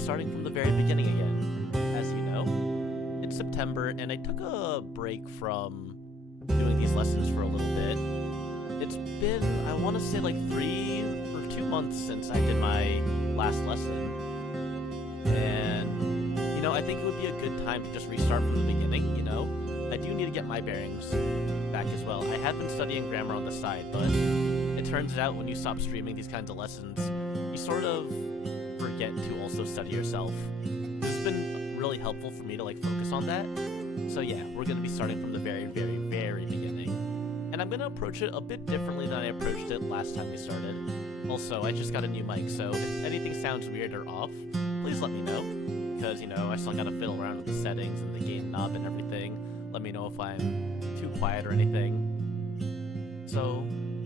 starting from the very beginning again. As you know, it's September, and I took a break from doing these lessons for a little bit. It's been, I want to say, like 3 or 2 months since I did my last lesson. And, you know, I think it would be a good time to just restart from the beginning, you know? I do need to get my bearings back as well. I have been studying grammar on the side, but it turns out when you stop streaming these kinds of lessons, you sort of forget to also study yourself. This has been really helpful for me to, like, focus on that. So yeah, we're going to be starting from the very, very, very beginning. And I'm going to approach it a bit differently than I approached it last time we started. Also, I just got a new mic, so if anything sounds weird or off, please let me know. Because, you know, I still gotta fiddle around with the settings and the gain knob and everything. Let me know if I'm too quiet or anything. So,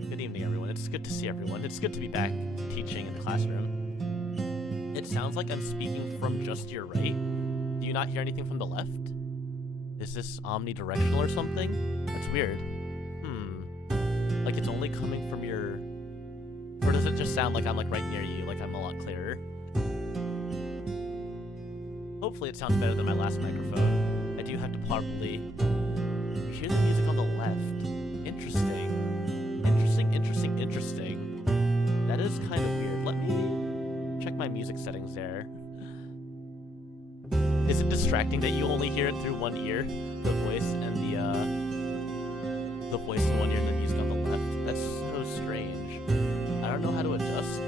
good evening everyone. It's good to see everyone. It's good to be back teaching in the classroom. It sounds like I'm speaking from just your right. Do you not hear anything from the left? Is this omnidirectional or something? That's weird. Like it's only coming from your... Or does it just sound like I'm like right near you, like I'm a lot clearer? Hopefully it sounds better than my last microphone. I do have to probably... You hear the music on the left. Interesting. Interesting. That is kind of weird. Let me check my music settings there. Is it distracting that you only hear it through one ear? The voice and the voice in one ear and the music on the left? That's so strange. I don't know how to adjust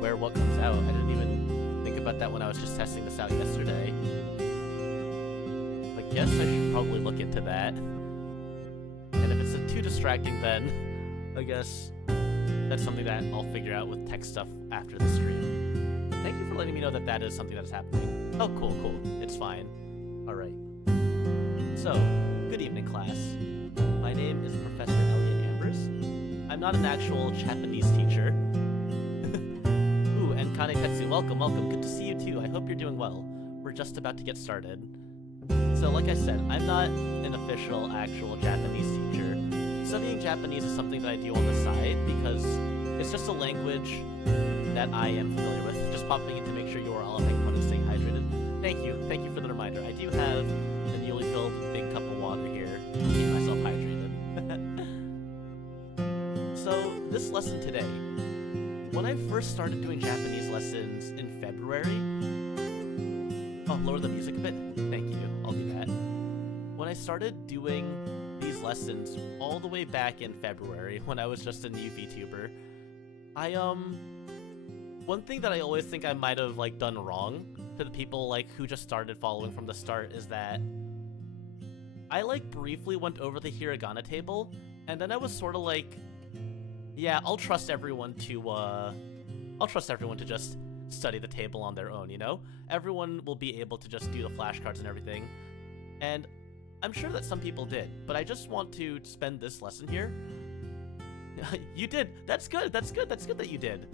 where what comes out. I didn't even think about that when I was just testing this out yesterday. I guess I should probably look into that. And if it's too distracting, then I guess that's something that I'll figure out with tech stuff after the stream. Thank you for letting me know that that is something that is happening. Oh, cool. It's fine. Alright. So, good evening, class. My name is Professor Elliot Ambers. I'm not an actual Japanese teacher. Ooh, and Kanetetsu, welcome. Good to see you too. I hope you're doing well. We're just about to get started. So, like I said, I'm not an official, actual Japanese teacher. Studying Japanese is something that I do on the side because it's just a language that I am familiar with. Just popping in to make sure you are all having fun and staying hydrated. Thank you for the reminder. I do have a newly filled big cup of water here to keep myself hydrated. So, this lesson today, when I first started doing Japanese lessons in February... Oh, lower the music a bit? Thank you, I'll do that. When I started doing these lessons all the way back in February, when I was just a new VTuber, one thing that I always think I might have, like, done wrong to the people, like, who just started following from the start is that I, like, briefly went over the Hiragana table, and then I was sort of like, yeah, I'll trust everyone to just study the table on their own, you know? Everyone will be able to just do the flashcards and everything, and I'm sure that some people did, but I just want to spend this lesson here. You did! That's good that you did!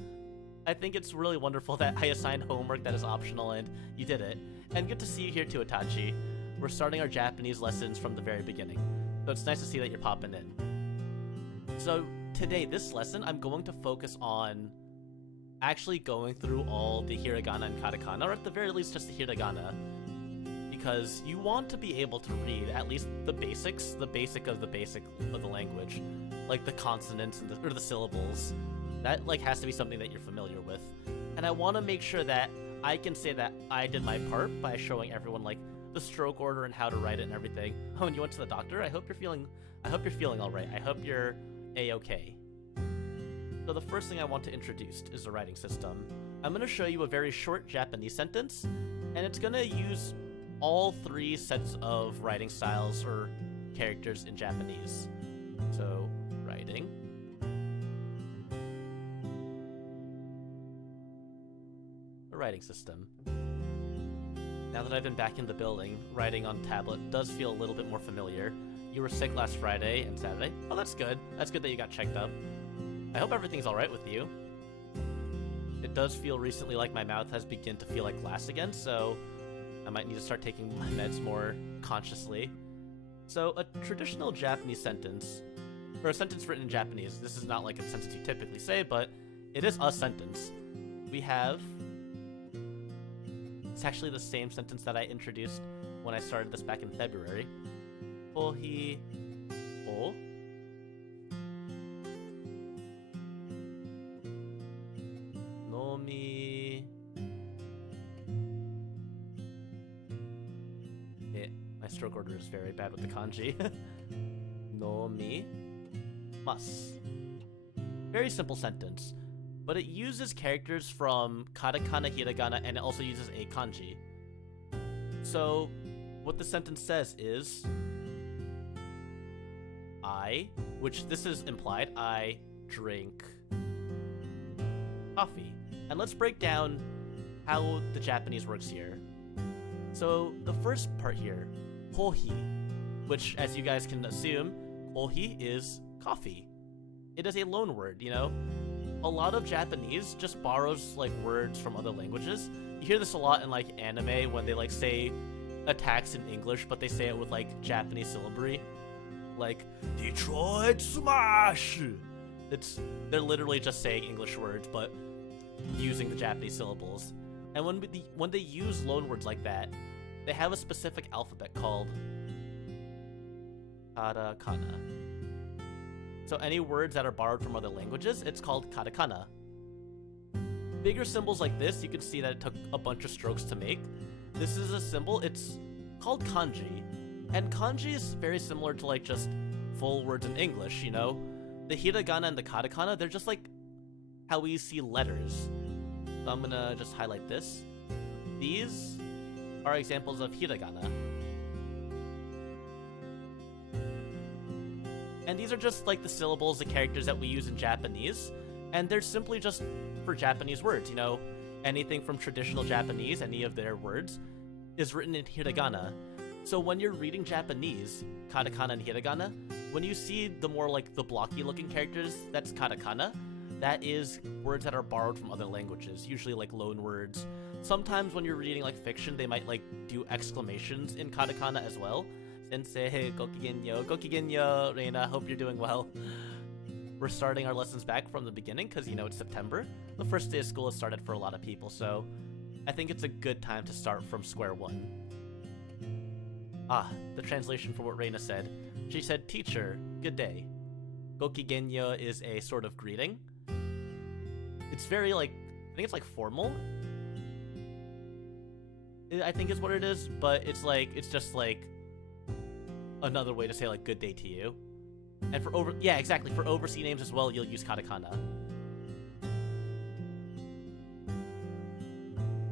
I think it's really wonderful that I assigned homework that is optional and you did it. And good to see you here too, Itachi. We're starting our Japanese lessons from the very beginning, so it's nice to see that you're popping in. So today, this lesson, I'm going to focus on actually going through all the Hiragana and Katakana, or at the very least just the Hiragana, because you want to be able to read at least the basics, the basic of the language, like the consonants and or the syllables. That, like, has to be something that you're familiar with. And I want to make sure that I can say that I did my part by showing everyone, like, the stroke order and how to write it and everything. Oh, and you went to the doctor? I hope you're feeling all right. I hope you're A-okay. So the first thing I want to introduce is the writing system. I'm going to show you a very short Japanese sentence, and it's going to use all 3 sets of writing styles or characters in Japanese. So, writing. Writing system. Now that I've been back in the building, writing on tablet does feel a little bit more familiar. You were sick last Friday and Saturday. Oh, that's good. That's good that you got checked up. I hope everything's alright with you. It does feel recently like my mouth has begun to feel like glass again, so I might need to start taking my meds more consciously. So, a traditional Japanese sentence, or a sentence written in Japanese, this is not like a sentence you typically say, but it is a sentence. We have It's actually the same sentence that I introduced when I started this back in February. Kohi o nomi. My stroke order is very bad with the kanji. Nomi mas. Very simple sentence, but it uses characters from katakana, hiragana, and it also uses a kanji. So, what the sentence says is, I, which this is implied, I drink coffee. And let's break down how the Japanese works here. So, the first part here, kohi, which, as you guys can assume, kohi is coffee. It is a loan word, you know? A lot of Japanese just borrows, like, words from other languages. You hear this a lot in, like, anime when they, like, say attacks in English, but they say it with, like, Japanese syllabary. Like, Detroit Smash! They're literally just saying English words, but using the Japanese syllables. And when they use loan words like that, they have a specific alphabet called Katakana. So any words that are borrowed from other languages, it's called katakana. Bigger symbols like this, you can see that it took a bunch of strokes to make. This is a symbol, it's called kanji. And kanji is very similar to like just full words in English, you know? The hiragana and the katakana, they're just like how we see letters. So I'm gonna just highlight this. These are examples of hiragana. And these are just like the syllables, the characters that we use in Japanese. And they're simply just for Japanese words, you know? Anything from traditional Japanese, any of their words, is written in hiragana. So when you're reading Japanese, katakana and hiragana, when you see the more like the blocky looking characters, that's katakana. That is words that are borrowed from other languages, usually like loan words. Sometimes when you're reading like fiction, they might like do exclamations in katakana as well. Sensei, gokigenyo, Reina, hope you're doing well. We're starting our lessons back from the beginning because, you know, it's September. The first day of school has started for a lot of people, so I think it's a good time to start from square one. Ah, the translation for what Reina said. She said, teacher, good day. Gokigenyo is a sort of greeting. It's very like, I think it's like formal. I think is what it is, but it's just like another way to say like good day to you. And for for overseas names as well, you'll use katakana.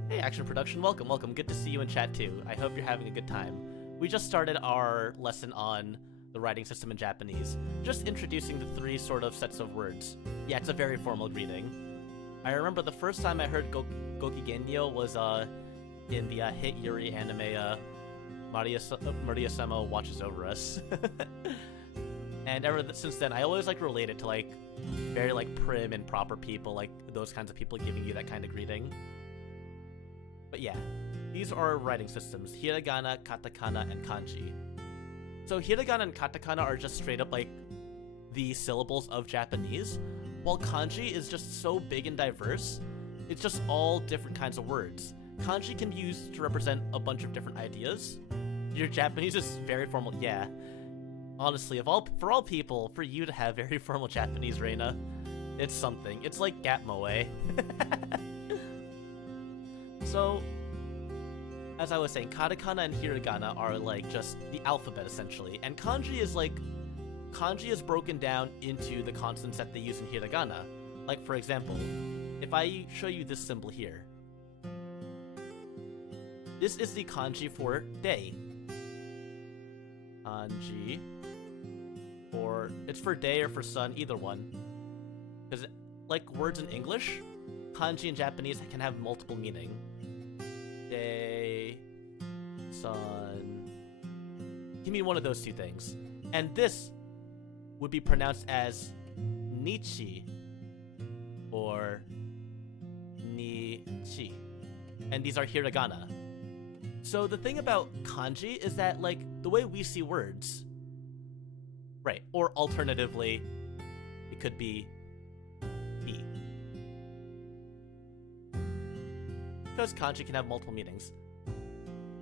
Hey Action Production, welcome. Good to see you in chat too. I hope you're having a good time. We just started our lesson on the writing system in Japanese, just introducing the three sort of sets of words. Yeah, it's a very formal greeting. I remember the first time I heard Gokigenyo was in the hit Yuri anime, Maria-sama Watches Over Us. And since then, I always like relate it to like very like prim and proper people, like those kinds of people giving you that kind of greeting. But yeah, these are writing systems: hiragana, katakana, and kanji. So hiragana and katakana are just straight up like the syllables of Japanese, while kanji is just so big and diverse. It's just all different kinds of words. Kanji can be used to represent a bunch of different ideas. Your Japanese is very formal, yeah. Honestly, for all people, for you to have very formal Japanese, Reina, it's something. It's like Gap Moe. So, as I was saying, katakana and hiragana are like just the alphabet essentially, and kanji is broken down into the consonants that they use in hiragana. Like for example, if I show you this symbol here, this is the kanji for day. Kanji, or it's for day or for sun, either one. Because like words in English, kanji in Japanese can have multiple meaning. Day, sun, give me one of those two things. And this would be pronounced as nichi or nichi. And these are hiragana. So the thing about kanji is that, like, the way we see words, right, or alternatively, it could be because kanji can have multiple meanings.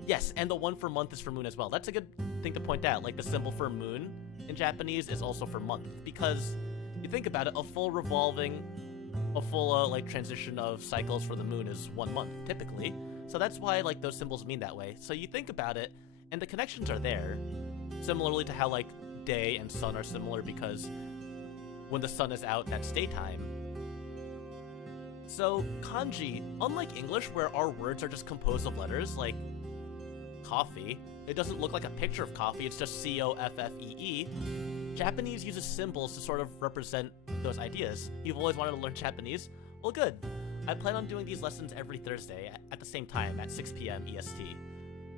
Yes, and the one for month is for moon as well. That's a good thing to point out. Like, the symbol for moon in Japanese is also for month, because you think about it, a full like transition of cycles for the moon is 1 month typically. So that's why like those symbols mean that way. So you think about it, and the connections are there. Similarly to how like day and sun are similar, because when the sun is out, that's daytime. So kanji, unlike English where our words are just composed of letters, like coffee, it doesn't look like a picture of coffee, it's just C-O-F-F-E-E. Japanese uses symbols to sort of represent those ideas. You've always wanted to learn Japanese? Well, good. I plan on doing these lessons every Thursday at the same time at 6 p.m. EST.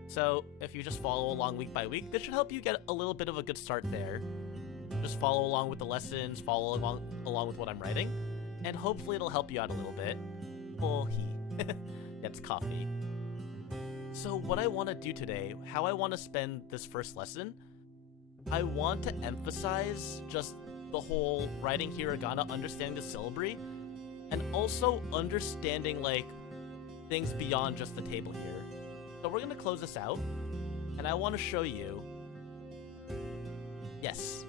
So if you just follow along week by week, this should help you get a little bit of a good start there. Just follow along with the lessons, follow along with what I'm writing, and hopefully it'll help you out a little bit. Oh, that's coffee. So what I want to do today, how I want to spend this first lesson, I want to emphasize just the whole writing hiragana, understanding the syllabary, and also understanding like things beyond just the table here. So we're gonna close this out, and I want to show you. Yes.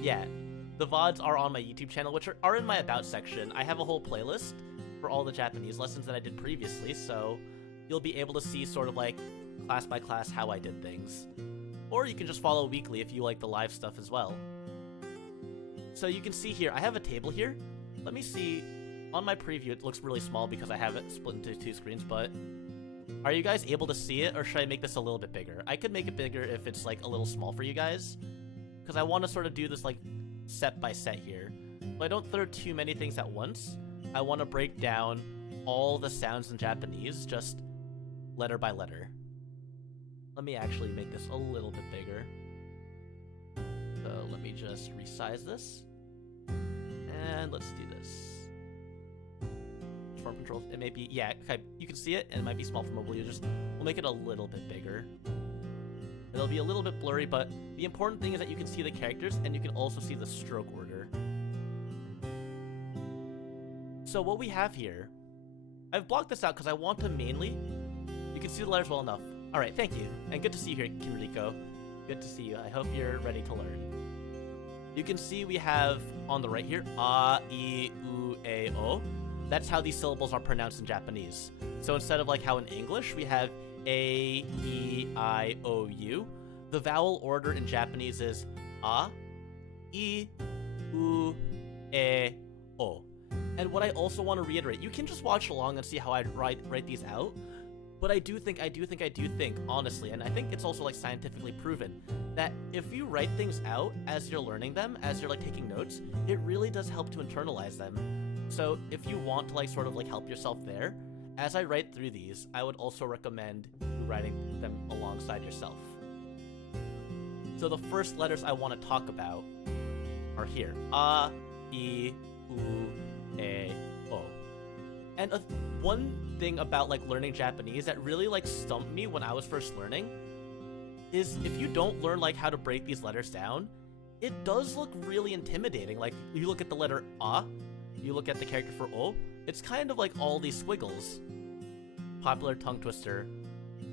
Yeah, the VODs are on my YouTube channel, which are in my About section. I have a whole playlist for all the Japanese lessons that I did previously, so you'll be able to see sort of like class by class how I did things. Or you can just follow weekly if you like the live stuff as well. So you can see here, I have a table here. Let me see, on my preview it looks really small because I have it split into 2 screens, but are you guys able to see it, or should I make this a little bit bigger? I could make it bigger if it's like a little small for you guys, because I want to sort of do this like set by set here. But I don't throw too many things at once. I want to break down all the sounds in Japanese, just letter by letter. Let me actually make this a little bit bigger. So let me just resize this. And let's do this. Form controls, it may be, yeah, okay, you can see it, and it might be small for mobile users. We'll make it a little bit bigger. It'll be a little bit blurry, but the important thing is that you can see the characters, and you can also see the stroke order. So what we have here, I've blocked this out because I want to mainly, you can see the letters well enough. Alright, thank you, and good to see you here, Kimuriko. Good to see you. I hope you're ready to learn. You can see we have, on the right here, A, I, U, E, O. That's how these syllables are pronounced in Japanese. So instead of like how in English, we have A, E, I, O, U. The vowel order in Japanese is A, I, U, E, O. And what I also want to reiterate, you can just watch along and see how I write these out. But I do think, honestly, and I think it's also like scientifically proven, that if you write things out as you're learning them, as you're like taking notes, it really does help to internalize them. So if you want to like sort of like help yourself there, as I write through these, I would also recommend you writing them alongside yourself. So the first letters I want to talk about are here. A, I, U, E, O. And one thing about like learning Japanese that really like stumped me when I was first learning is if you don't learn like how to break these letters down, it does look really intimidating. Like you look at the letter A, you look at the character for O, it's kind of like all these squiggles. Popular tongue twister.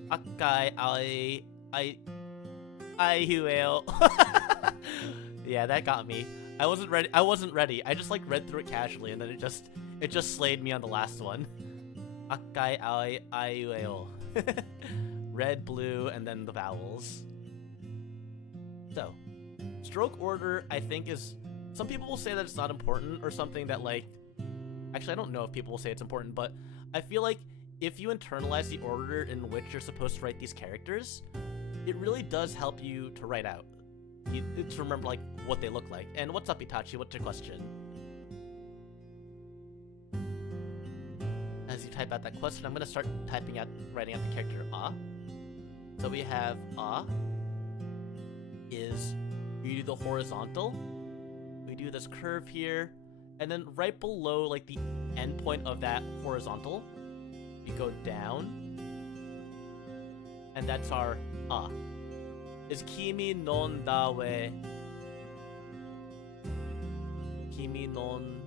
Akai, I, yeah, that got me. I wasn't ready. I just like read through it casually, and then it just slayed me on the last one. Akai, I, red, blue, and then the vowels. So, stroke order, I think, is... Some people will say that it's not important, or something that, like... Actually, I don't know if people will say it's important, but I feel like if you internalize the order in which you're supposed to write these characters, it really does help you to write out. To remember, like, what they look like. And what's up, Itachi? What's your question? As you type out that question, I'm going to start writing out the character A. So we have A is, you do the horizontal, we do this curve here, and then right below like the end point of that horizontal, we go down, and that's our A. Is Kimi non dawe. Kimi non.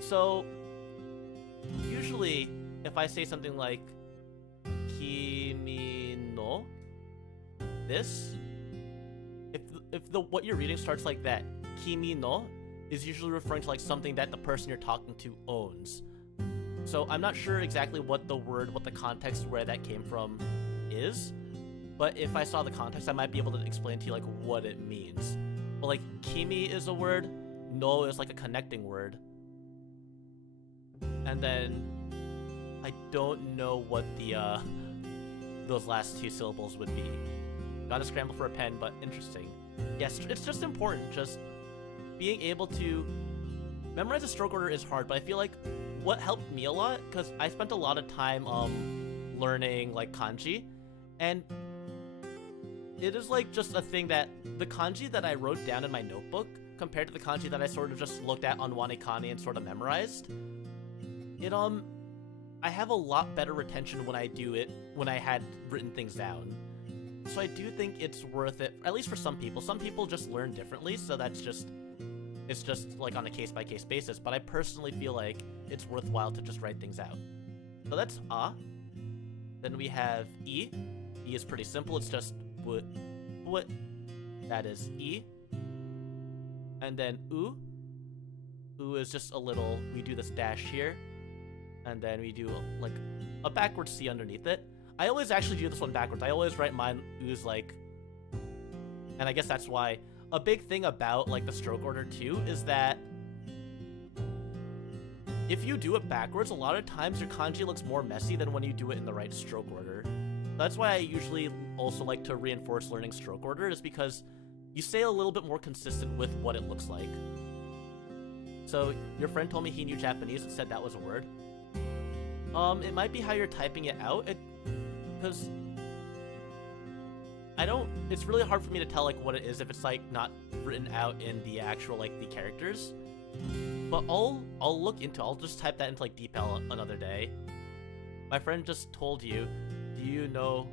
So usually, if I say something like Kimi no, this, if the what you're reading starts like that, Kimi no is usually referring to like something that the person you're talking to owns. So I'm not sure exactly what the context where that came from is, but if I saw the context, I might be able to explain to you like what it means. But like kimi is a word, no is like a connecting word, and then I don't know what the those last two syllables would be. Gotta scramble for a pen, but interesting. Yes, it's just important. Just being able to memorize a stroke order is hard, but I feel like what helped me a lot, because I spent a lot of time learning like kanji, and it is like just a thing that the kanji that I wrote down in my notebook compared to the kanji that I sort of just looked at on Wanekani and sort of memorized, it I have a lot better retention when I do it when I had written things down. So I do think it's worth it, at least for some people. Some people just learn differently, so it's just like on a case-by-case basis, but I personally feel like it's worthwhile to just write things out. So that's a. Then we have e. E is pretty simple, it's just but. That is e. And then u. U is just a little, we do this dash here, and then we do like a backwards C underneath it. I always actually do this one backwards. I always write mine u's like, and I guess that's why. A big thing about like the stroke order too is that if you do it backwards, a lot of times your kanji looks more messy than when you do it in the right stroke order. That's why I usually also like to reinforce learning stroke order, is because you stay a little bit more consistent with what it looks like. So your friend told me he knew Japanese and said that was a word. It might be how you're typing it out, because it's really hard for me to tell like what it is if it's like not written out in the actual like the characters. But I'll look into it. I'll just type that into like DeepL another day. My friend just told you, do you know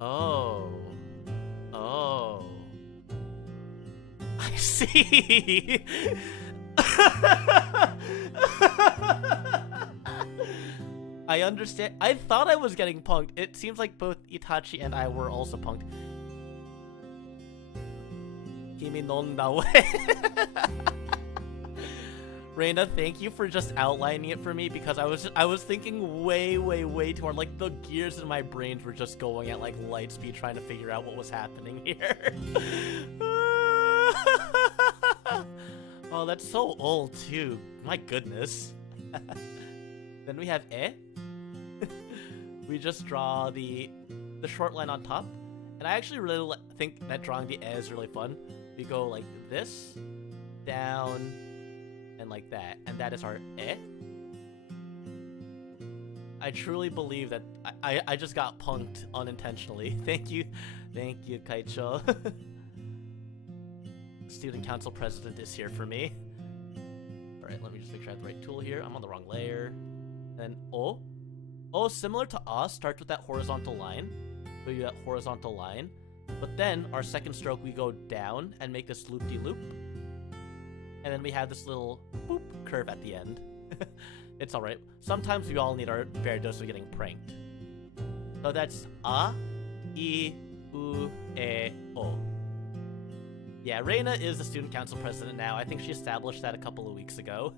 Oh. I see. I understand. I thought I was getting punked. It seems like both Itachi and I were also punked. Kimi nonda we. Reina, thank you for just outlining it for me, because I was thinking way too hard. Like the gears in my brains were just going at like light speed trying to figure out what was happening here. Oh, that's so old too. My goodness. Then we have e. We just draw the short line on top, and I actually really think that drawing the e is really fun. We go like this, down, and like that, and that is our e. I truly believe that I just got punked unintentionally. Thank you, Kaicho. Student council president is here for me. Alright, let me just make sure I have the right tool here. I'm on the wrong layer. Then O. O, similar to A, starts with that horizontal line. We do that horizontal line. But then, our second stroke, we go down and make this loop-de-loop. And then we have this little boop curve at the end. It's alright. Sometimes we all need our fair dose of getting pranked. So that's A, I, U, E, O. Yeah, Reina is the student council president now. I think she established that a couple of weeks ago.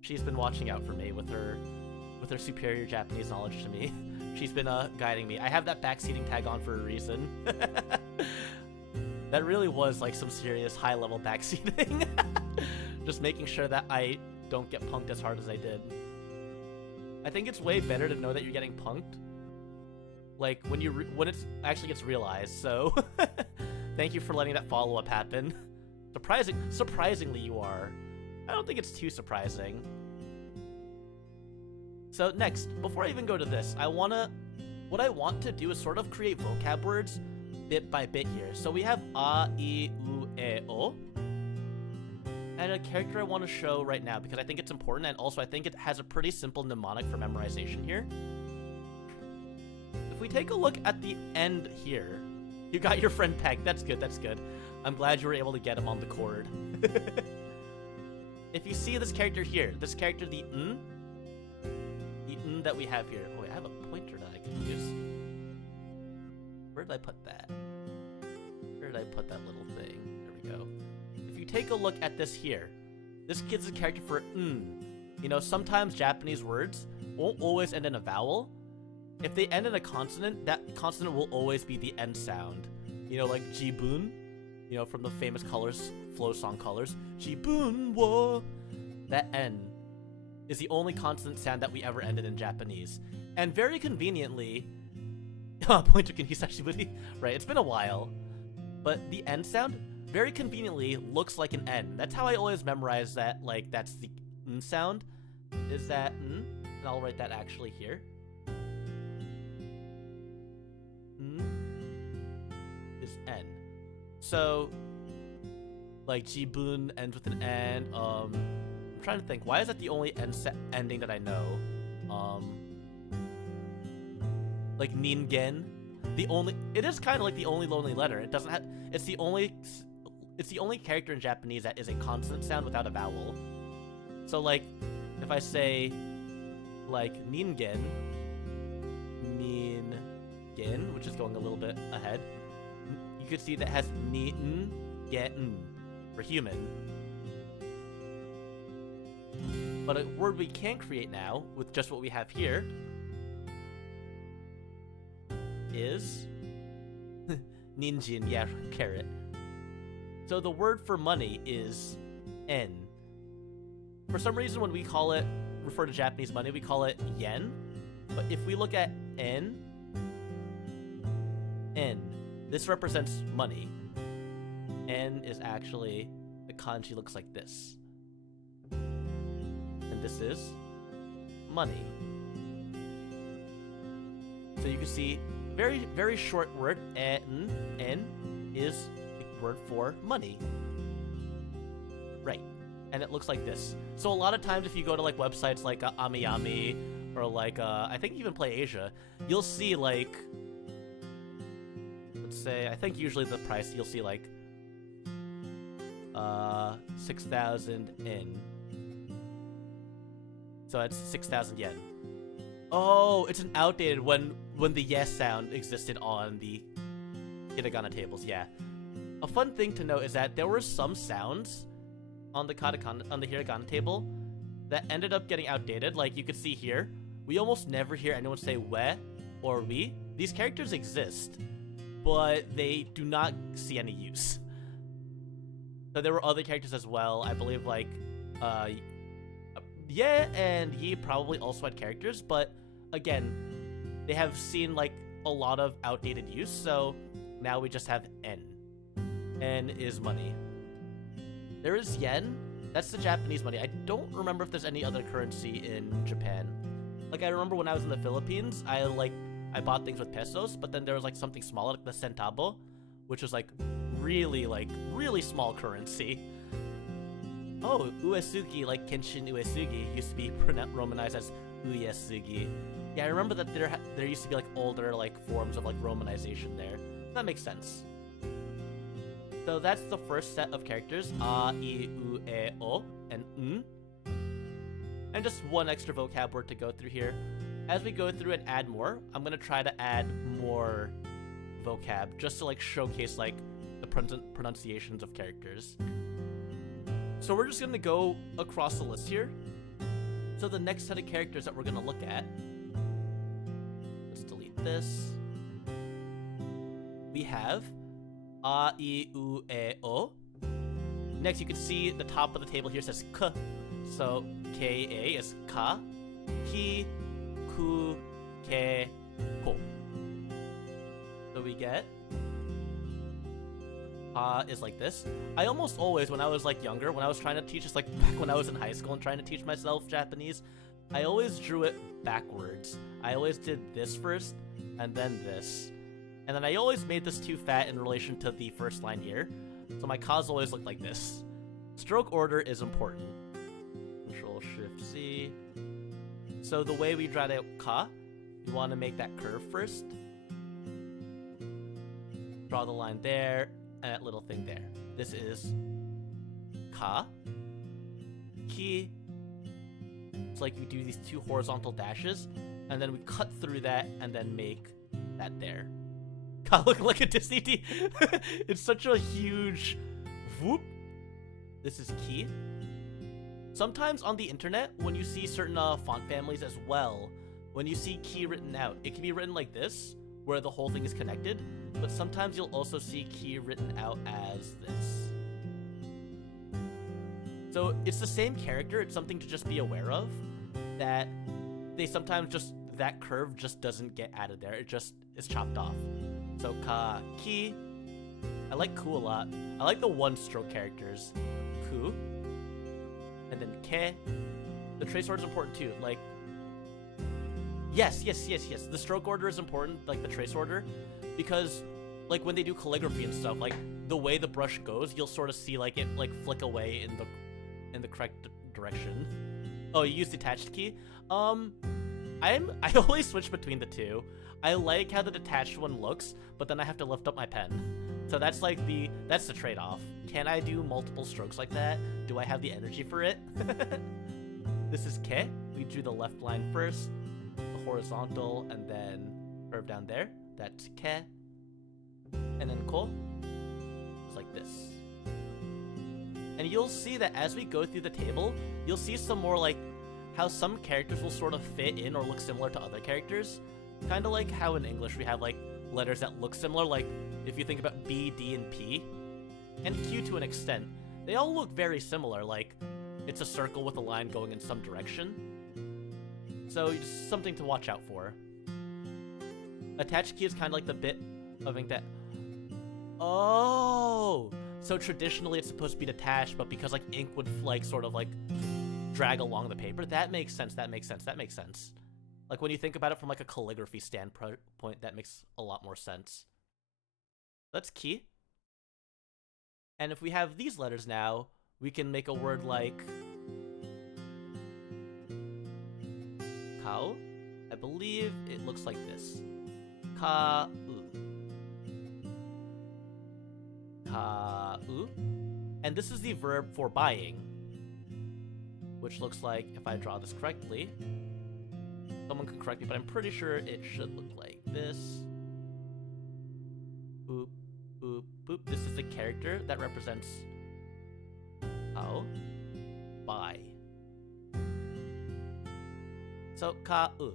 She's been watching out for me with her superior Japanese knowledge to me. She's been guiding me. I have that backseating tag on for a reason. That really was like some serious high-level backseating. Just making sure that I don't get punked as hard as I did. I think it's way better to know that you're getting punked, like when it actually gets realized. So thank you for letting that follow-up happen. Surprisingly you are. I don't think it's too surprising. So next, before I even go to this, what I want to do is sort of create vocab words bit by bit here. So we have a, I, u, e, o. And a character I want to show right now because I think it's important, and also I think it has a pretty simple mnemonic for memorization here. If we take a look at the end here, You got your friend Peck. That's good, that's good. I'm glad you were able to get him on the cord. If you see this character here, the n that we have here. Oh wait, I have a pointer that I can use. Where did I put that? Where did I put that little thing? There we go. If you take a look at this here, this gives a character for n. You know, sometimes Japanese words won't always end in a vowel. If they end in a consonant, that consonant will always be the end sound. You know, like jibun, you know, from the famous Colors Flow song Colors. Jibun wo. That N is the only consonant sound that we ever ended in Japanese. And very conveniently, pointer can hisashiburi, right? It's been a while. But the N sound, very conveniently, looks like an N. That's how I always memorize that, like, that's the N sound. Is that N? And I'll write that actually here. N is N. So, like, jibun ends with an N. I'm trying to think. Why is that the only ending that I know? Like ningen. It is kind of like the only lonely letter. It doesn't have. It's the only character in Japanese that is a consonant sound without a vowel. So like, if I say, like ningen, which is going a little bit ahead, you could see that has nin, gen for human. But a word we can create now with just what we have here is ninjin, yeah, carrot. So the word for money is en. For some reason, when we refer to Japanese money, we call it yen. But if we look at en, this represents money. En is actually, the kanji looks like this. And this is money. So you can see, very, very short word, en is the word for money. Right. And it looks like this. So a lot of times if you go to like websites like AmiAmi or like, I think even Play Asia, you'll see like, let's say, I think usually the price, you'll see like 6,000 yen. So it's 6,000 yen. Oh, it's an outdated when the yes sound existed on the Hiragana tables, yeah. A fun thing to note is that there were some sounds on the Hiragana table that ended up getting outdated. Like you could see here, we almost never hear anyone say we or we. These characters exist, but they do not see any use. So there were other characters as well. I believe like yeah and ye probably also had characters, but again, they have seen like a lot of outdated use, so now we just have n. N is money. There is yen. That's the Japanese money. I don't remember if there's any other currency in Japan. Like I remember when I was in the Philippines, I bought things with pesos, but then there was like something smaller, like the centavo, which was like really small currency. Oh, uesugi, like Kenshin Uesugi, used to be romanized as uesugi. Yeah, I remember that there used to be like older like forms of like romanization there. That makes sense. So that's the first set of characters, a, I, u, e, o, and n. And just one extra vocab word to go through here. As we go through and add more, I'm gonna try to add more vocab just to like showcase like the pronunciations of characters. So we're just gonna go across the list here. So the next set of characters that we're gonna look at, let's delete this. We have a, I, u, e, o. Next, you can see the top of the table here says k. So ka is ka, ki, ku, ke, ko. So we get is like this. I almost always, when I was like younger, when I was trying to teach, just like back when I was in high school and trying to teach myself Japanese, I always drew it backwards. I always did this first and then this. And then I always made this too fat in relation to the first line here. So my ka's always looked like this. Stroke order is important. Control Shift C. So the way we draw out ka, you want to make that curve first. draw the line there, and that little thing there. This is ka. Ki. It's like we do these 2 horizontal dashes, and then we cut through that and then make that there. Ka looking like a Disney D. It's such a huge whoop. This is ki. Sometimes on the internet, when you see certain font families as well, when you see ki written out, it can be written like this, where the whole thing is connected, but sometimes you'll also see ki written out as this. So it's the same character, it's something to just be aware of, that they sometimes just, that curve just doesn't get added there, it just is chopped off. So ka, ki. I like ku a lot. I like the 1-stroke characters. Ku. And then ke. The trace order is important too. Like, yes. The stroke order is important, like the trace order, because like when they do calligraphy and stuff, like the way the brush goes, you'll sort of see like it like flick away in the correct direction. Oh, you use detached key? I always switch between the two. I like how the detached one looks, but then I have to lift up my pen. So that's like that's the trade-off. Can I do multiple strokes like that? Do I have the energy for it? This is ke. We drew the left line first, the horizontal, and then curve down there. That's ke. And then ko is like this. And you'll see that as we go through the table, you'll see some more like how some characters will sort of fit in or look similar to other characters. Kind of like how in English we have like letters that look similar, like if you think about B, D, and P, and Q to an extent, they all look very similar, like it's a circle with a line going in some direction. So just something to watch out for. Attached key is kind of like the bit of ink that... Oh! So traditionally it's supposed to be detached, but because like ink would like sort of like drag along the paper, that makes sense, that makes sense, that makes sense. Like when you think about it from like a calligraphy standpoint, that makes a lot more sense. That's key. And if we have these letters now, we can make a word like kao. I believe it looks like this. Ka-u. Ka-u. And this is the verb for buying, which looks like, if I draw this correctly, someone can correct me, but I'm pretty sure it should look like this. Boop, boop, boop. This is the character that represents how? Buy. So, ka-u.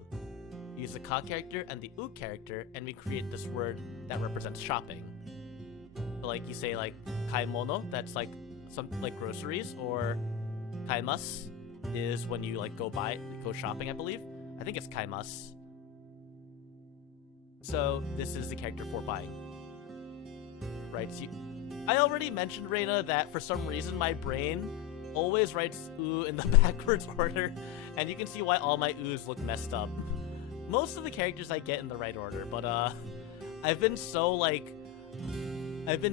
Use the ka character and the u character, and we create this word that represents shopping. So, like, you say, like, kaimono, that's like something like groceries, or kaimasu is when you, like, go shopping, I believe. I think it's kaimasu. So this is the character for buying. Right, so I already mentioned, Reina, that for some reason my brain always writes oo in the backwards order, and you can see why all my oos look messed up. Most of the characters I get in the right order, but I've been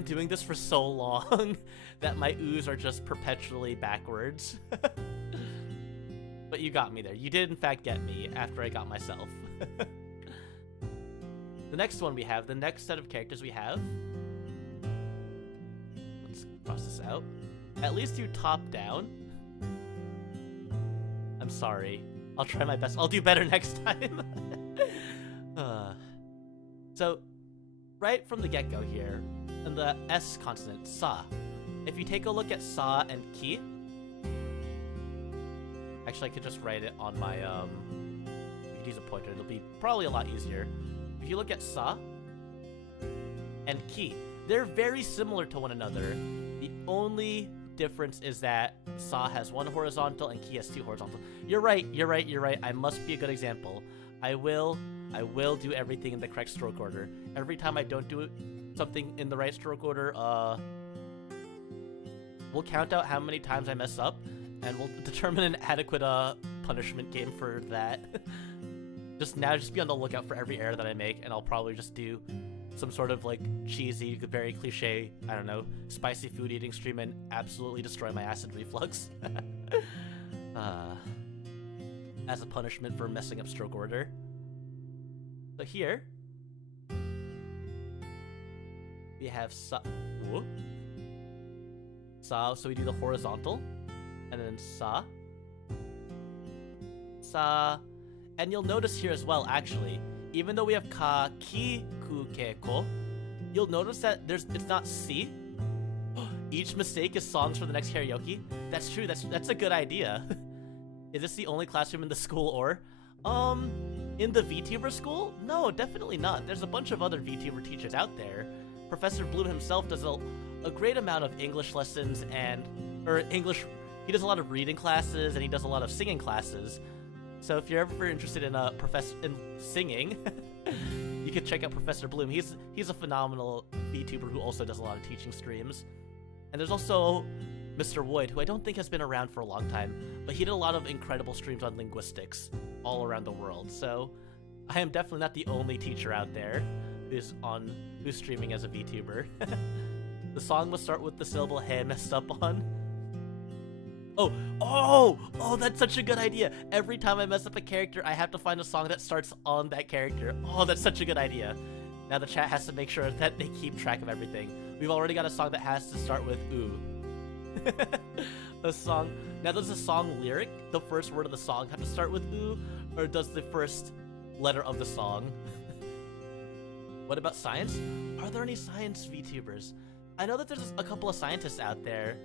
doing this for so long that my oos are just perpetually backwards. But you got me there. You did in fact get me after I got myself. The next one we have, the next set of characters we have. Let's cross this out. At least do top down. I'm sorry. I'll try my best. I'll do better next time. So, right from the get-go here, and the S consonant, sa. If you take a look at sa and ki, actually, I could just write it on my, you could use a pointer, it'll be probably a lot easier. If you look at sa and ki, they're very similar to one another. The only difference is that sa has one horizontal and ki has two horizontal. You're right. I must be a good example. I will do everything in the correct stroke order. Every time I don't do something in the right stroke order, we'll count out how many times I mess up, and we'll determine an adequate punishment game for that. Just be on the lookout for every error that I make, and I'll probably just do some sort of like cheesy, very cliche, I don't know, spicy food eating stream and absolutely destroy my acid reflux. As a punishment for messing up stroke order. So here, We have sa. Whoa. Sa, so we do the horizontal. And then sa. Sa. And you'll notice here as well, actually, even though we have ka, ki, ku, ke, ko, you'll notice that it's not si. Each mistake is songs for the next karaoke. That's true, that's a good idea. Is this the only classroom in the school or? In the VTuber school? No, definitely not. There's a bunch of other VTuber teachers out there. Professor Bloom himself does a great amount of English lessons he does a lot of reading classes and he does a lot of singing classes. So if you're ever interested in in singing, you can check out Professor Bloom. He's a phenomenal VTuber who also does a lot of teaching streams. And there's also Mr. Woyd, who I don't think has been around for a long time, but he did a lot of incredible streams on linguistics all around the world. So I am definitely not the only teacher out there who's streaming as a VTuber. The song must start with the syllable he messed up on. Oh, that's such a good idea. Every time I mess up a character, I have to find a song that starts on that character. Oh, that's such a good idea. Now the chat has to make sure that they keep track of everything. We've already got a song that has to start with ooh. A song. Now does the song lyric, the first word of the song, have to start with ooh, or does the first letter of the song? What about science? Are there any science VTubers? I know that there's a couple of scientists out there.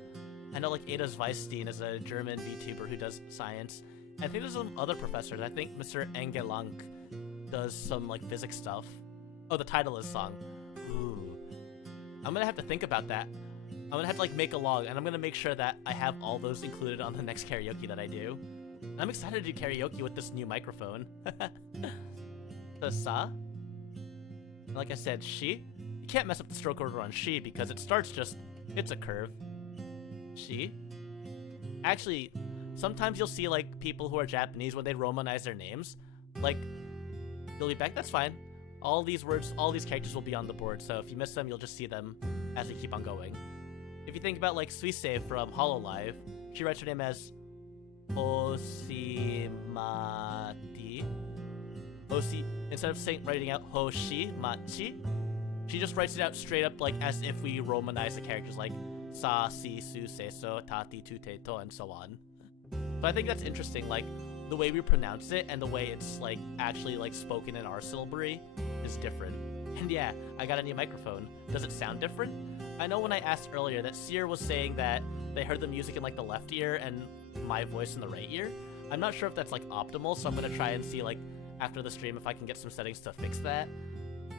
I know like Ada's Weisstein is a German VTuber who does science. I think there's some other professors. I think Mr. Engelang does some like physics stuff. Oh, the title of the song. Ooh. I'm gonna have to think about that. I'm gonna have to like make a log, and I'm gonna make sure that I have all those included on the next karaoke that I do. I'm excited to do karaoke with this new microphone. The sa. Like I said, she. You can't mess up the stroke order on she because it starts it's a curve. She. Actually, sometimes you'll see like people who are Japanese when they romanize their names. Like, you'll be back, that's fine. All these characters will be on the board, so if you miss them, you'll just see them as they keep on going. If you think about like Suisei from Hololive, she writes her name as Hoshimati. Instead of writing out Hoshimachi, she just writes it out straight up like as if we romanize the characters like sa, si, su, se, so, tati, tu, te, to, and so on. So I think that's interesting, like, the way we pronounce it and the way it's, like, actually, like, spoken in our syllabary is different. And yeah, I got a new microphone. Does it sound different? I know when I asked earlier that Seer was saying that they heard the music in, like, the left ear and my voice in the right ear. I'm not sure if that's, like, optimal, so I'm gonna try and see, like, after the stream if I can get some settings to fix that.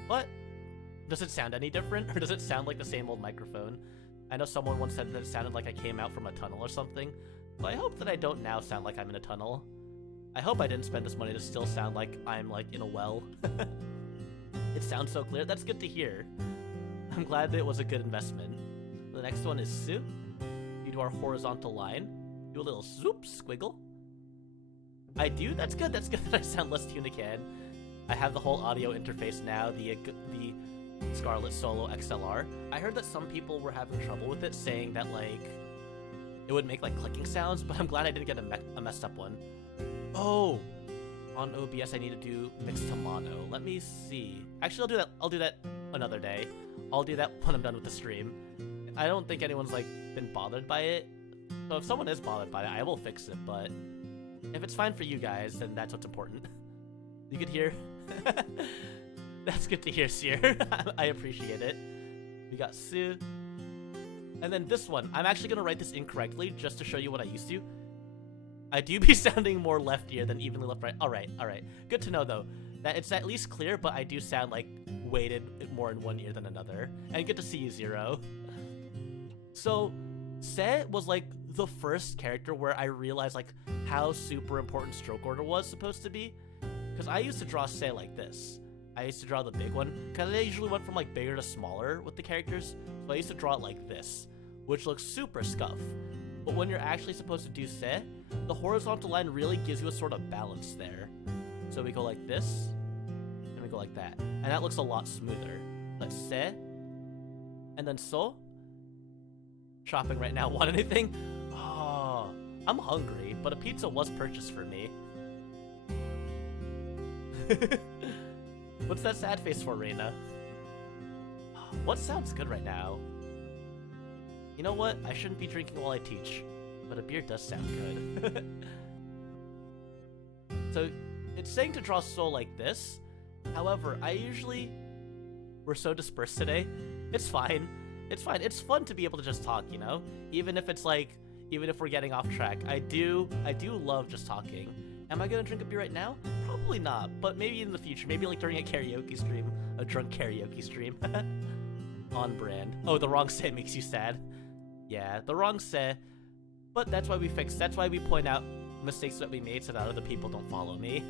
But does it sound any different, or does it sound like the same old microphone? I know someone once said that it sounded like I came out from a tunnel or something, but I hope that I don't now sound like I'm in a tunnel. I hope I didn't spend this money to still sound like I'm, like, in a well. It sounds so clear. That's good to hear. I'm glad that it was a good investment. The next one is Su. You do our horizontal line. Do a little zoop squiggle. I do? That's good. That's good that I sound less Tunican. I have the whole audio interface now, the Scarlett Solo XLR. I heard that some people were having trouble with it, saying that, like, it would make, like, clicking sounds, but I'm glad I didn't get a messed up one. Oh! On OBS, I need to do mixed to mono. Let me see. Actually, I'll do that another day. I'll do that when I'm done with the stream. I don't think anyone's, like, been bothered by it. So if someone is bothered by it, I will fix it, but if it's fine for you guys, then that's what's important. You could hear... That's good to hear, Seer. I appreciate it. We got Su. And then this one. I'm actually going to write this incorrectly just to show you what I used to. I do be sounding more left ear than evenly left-right. Alright. Good to know, though, that it's at least clear, but I do sound, like, weighted more in one ear than another. And good to see you, Zero. So, Se was, like, the first character where I realized, like, how super important stroke order was supposed to be. Because I used to draw Se like this. I used to draw the big one, because I usually went from, like, bigger to smaller with the characters, so I used to draw it like this, which looks super scuff. But when you're actually supposed to do Se, the horizontal line really gives you a sort of balance there. So we go like this, and we go like that, and that looks a lot smoother. Like Se, and then So. Shopping right now, want anything? Oh, I'm hungry, but a pizza was purchased for me. What's that sad face for, Reina? What sounds good right now? You know what? I shouldn't be drinking while I teach, but a beer does sound good. So, it's saying to draw soul like this. However, we're so dispersed today. It's fine. It's fine. It's fun to be able to just talk, you know? Even if we're getting off track. I do love just talking. Am I gonna drink a beer right now? Probably not, but maybe in the future. Maybe like during a karaoke stream. A drunk karaoke stream. On brand. Oh, the wrong say makes you sad. Yeah, the wrong say. But that's why we point out mistakes that we made so that other people don't follow me.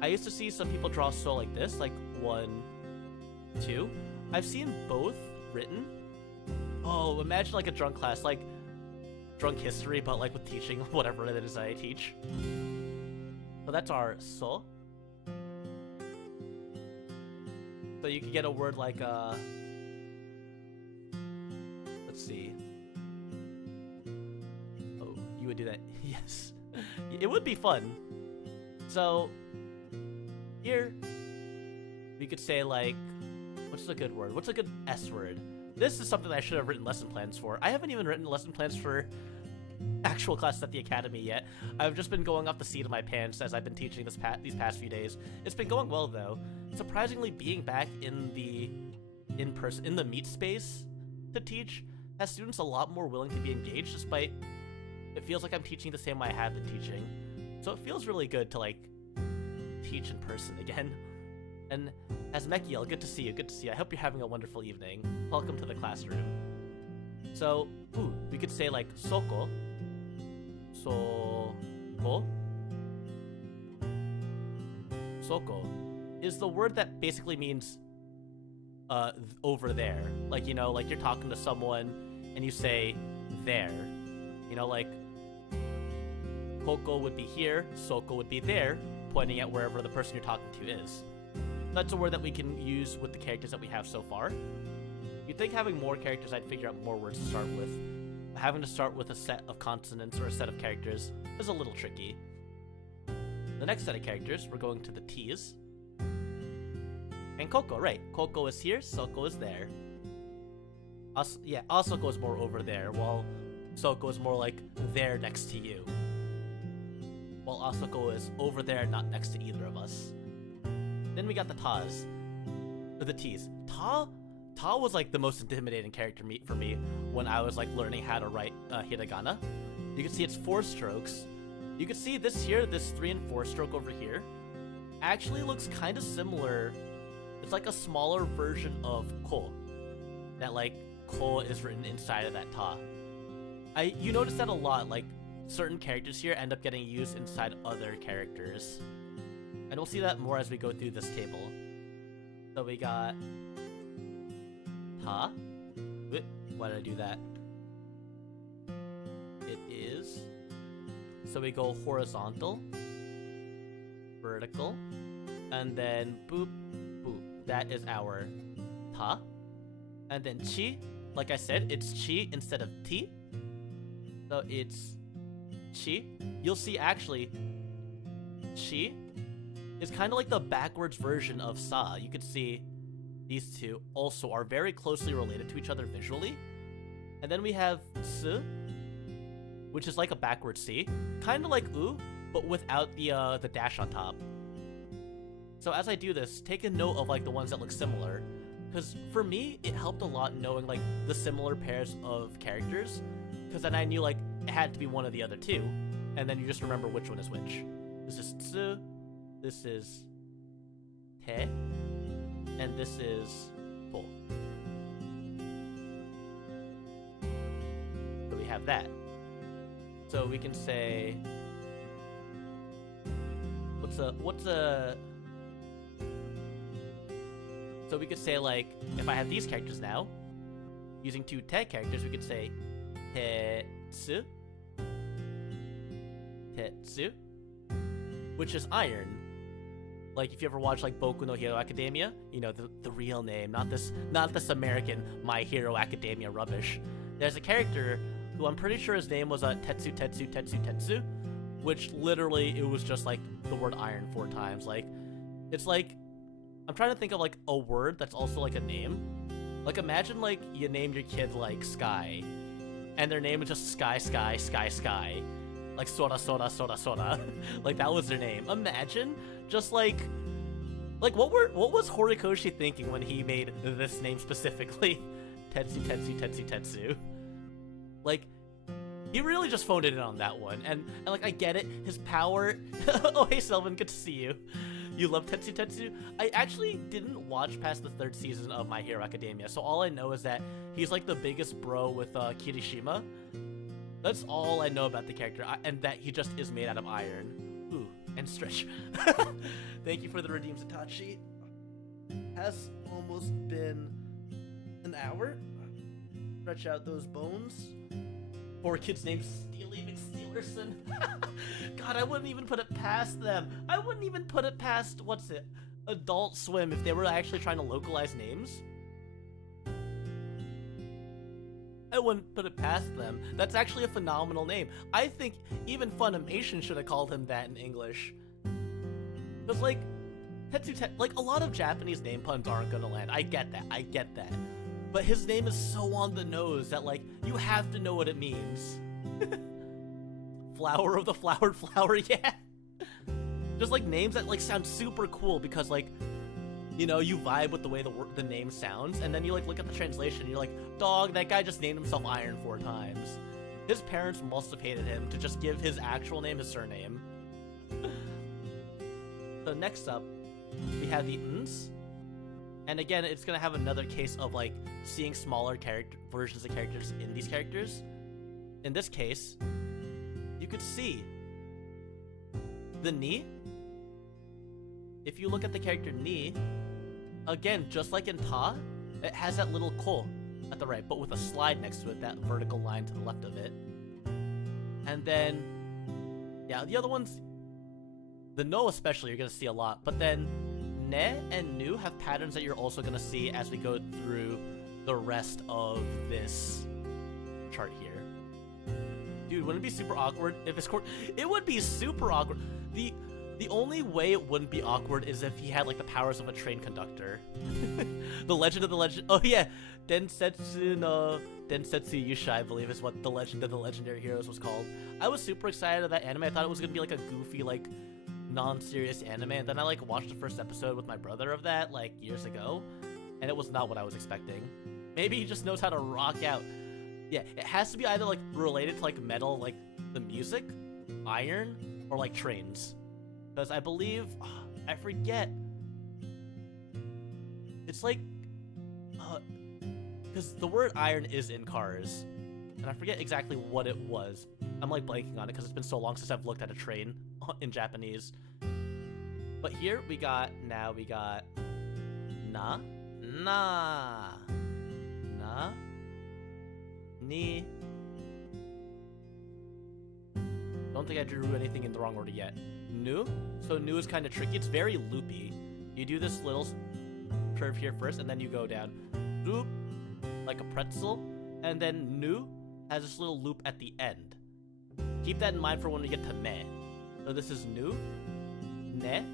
I used to see some people draw soul like this, like 1, 2. I've seen both written. Oh, imagine like a drunk class, like drunk history, but like with teaching whatever it is I teach. So that's our so. So you can get a word like let's see. Oh, you would do that. Yes. It would be fun. So here we could say like, what's a good word? What's a good S word? This is something that I should have written lesson plans for. I haven't even written lesson plans for actual classes at the academy yet. I've just been going off the seat of my pants as I've been teaching these past few days. It's been going well though. Surprisingly, being back in the meet space to teach has students a lot more willing to be engaged, despite it feels like I'm teaching the same way I have been teaching. So it feels really good to like teach in person again. And as Mekiel, good to see you, good to see you. I hope you're having a wonderful evening. Welcome to the classroom. So, we could say like soko. Soko. Soko is the word that basically means over there. Like, you know, like you're talking to someone and you say there. You know, like Koko would be here, Soko would be there, pointing at wherever the person you're talking to is. That's a word that we can use with the characters that we have so far. You'd think having more characters, I'd figure out more words to start with. Having to start with a set of consonants or a set of characters is a little tricky. The next set of characters, we're going to the T's. And Koko, right. Koko is here, Soko is there. Asoko is more over there, while Soko is more like there next to you. While Asoko is over there, not next to either of us. Then we got the Ta's. Or the T's. Ta was like the most intimidating character for me when I was like learning how to write hiragana. You can see it's 4 strokes. You can see this here, this 3 and 4 stroke over here, actually looks kind of similar. It's like a smaller version of ko. That like ko is written inside of that ta. You notice that a lot, like certain characters here end up getting used inside other characters. And we'll see that more as we go through this table. So we got ta. Why did I do that? It is. So we go horizontal, vertical, and then boop, boop. That is our ta. And then chi, like I said, it's chi instead of ti. So it's chi. You'll see actually, chi is kind of like the backwards version of sa. You can see these two also are very closely related to each other visually. And then we have su, which is like a backwards C, kind of like u, but without the dash on top. So as I do this, take a note of like the ones that look similar, because for me it helped a lot knowing like the similar pairs of characters, because then I knew like it had to be one of the other two, and then you just remember which one is which. This is tsu, this is te, and this is po. So we have that. So we can say, so we could say like, if I have these characters now, using 2 te characters, we could say tetsu, tetsu, which is iron. Like if you ever watch like Boku no Hero Academia, you know, the real name, not this American My Hero Academia rubbish. There's a character who I'm pretty sure his name was Tetsu Tetsu Tetsu Tetsu, which literally it was just like the word iron 4 times. Like, it's like, I'm trying to think of like a word that's also like a name. Like, imagine, like, you name your kid, like, Sky, and their name is just Sky, Sky, Sky, Sky. Like, Sora, Sora, Sora, Sora. Like, that was their name. Imagine, just, like, what was Horikoshi thinking when he made this name specifically? Tetsu, Tetsu, Tetsu, Tetsu. Like, he really just phoned it in on that one. And like, I get it, his power... Oh, hey, Selvin, good to see you. You love Tetsu Tetsu? I actually didn't watch past the 3rd season of My Hero Academia, so all I know is that he's like the biggest bro with Kirishima. That's all I know about the character, and that he just is made out of iron. Ooh, and stretch. Thank you for the redeem, Satachi. Has almost been an hour. Stretch out those bones. 4 kids named Steely McSteelerson. God, I wouldn't even put it past them. I wouldn't even put it past, what's it, Adult Swim, if they were actually trying to localize names. I wouldn't put it past them. That's actually a phenomenal name. I think even Funimation should have called him that in English. Because, like, like, a lot of Japanese name puns aren't gonna land. I get that. But his name is so on the nose that, like, you have to know what it means. Flower of the flowered flower, yeah. Just, like, names that, like, sound super cool because, like, you know, you vibe with the way the name sounds, and then you, like, look at the translation and you're like, dog, that guy just named himself Iron 4 times. His parents must have hated him to just give his actual name his surname. So next up, we have the Ns. And again, it's gonna have another case of, like, seeing smaller versions of characters in these characters. In this case, you could see the Ni. If you look at the character Ni, again, just like in Ta, it has that little ko at the right, but with a slide next to it, that vertical line to the left of it. And then, yeah, the other ones, the No especially, you're gonna see a lot, but then Ne and Nu have patterns that you're also gonna see as we go through the rest of this chart here. Dude, wouldn't it be super awkward if it's it would be super awkward. The only way it wouldn't be awkward is if he had, like, the powers of a train conductor. The Legend of the Legend. Oh yeah, Densetsu no Densetsu Yusha, I believe, is what the Legend of the Legendary Heroes was called. I was super excited of that anime. I thought it was gonna be like a goofy, like, non-serious anime, and then I, like, watched the first episode with my brother of that, like, years ago, and it was not what I was expecting. Maybe he just knows how to rock out. Yeah, it has to be either, like, related to, like, metal, like the music, iron, or, like, trains. Because I believe, I forget. It's like, because the word iron is in Cars, and I forget exactly what it was. I'm, like, blanking on it because it's been so long since I've looked at a train in Japanese. But here we got Na, Ni. Don't think I drew anything in the wrong order yet. Nu. So Nu is kind of tricky. It's very loopy. You do this little curve here first, and then you go down. Loop, like a pretzel. And then Nu has this little loop at the end. Keep that in mind for when we get to Me. So this is Nu. Ne.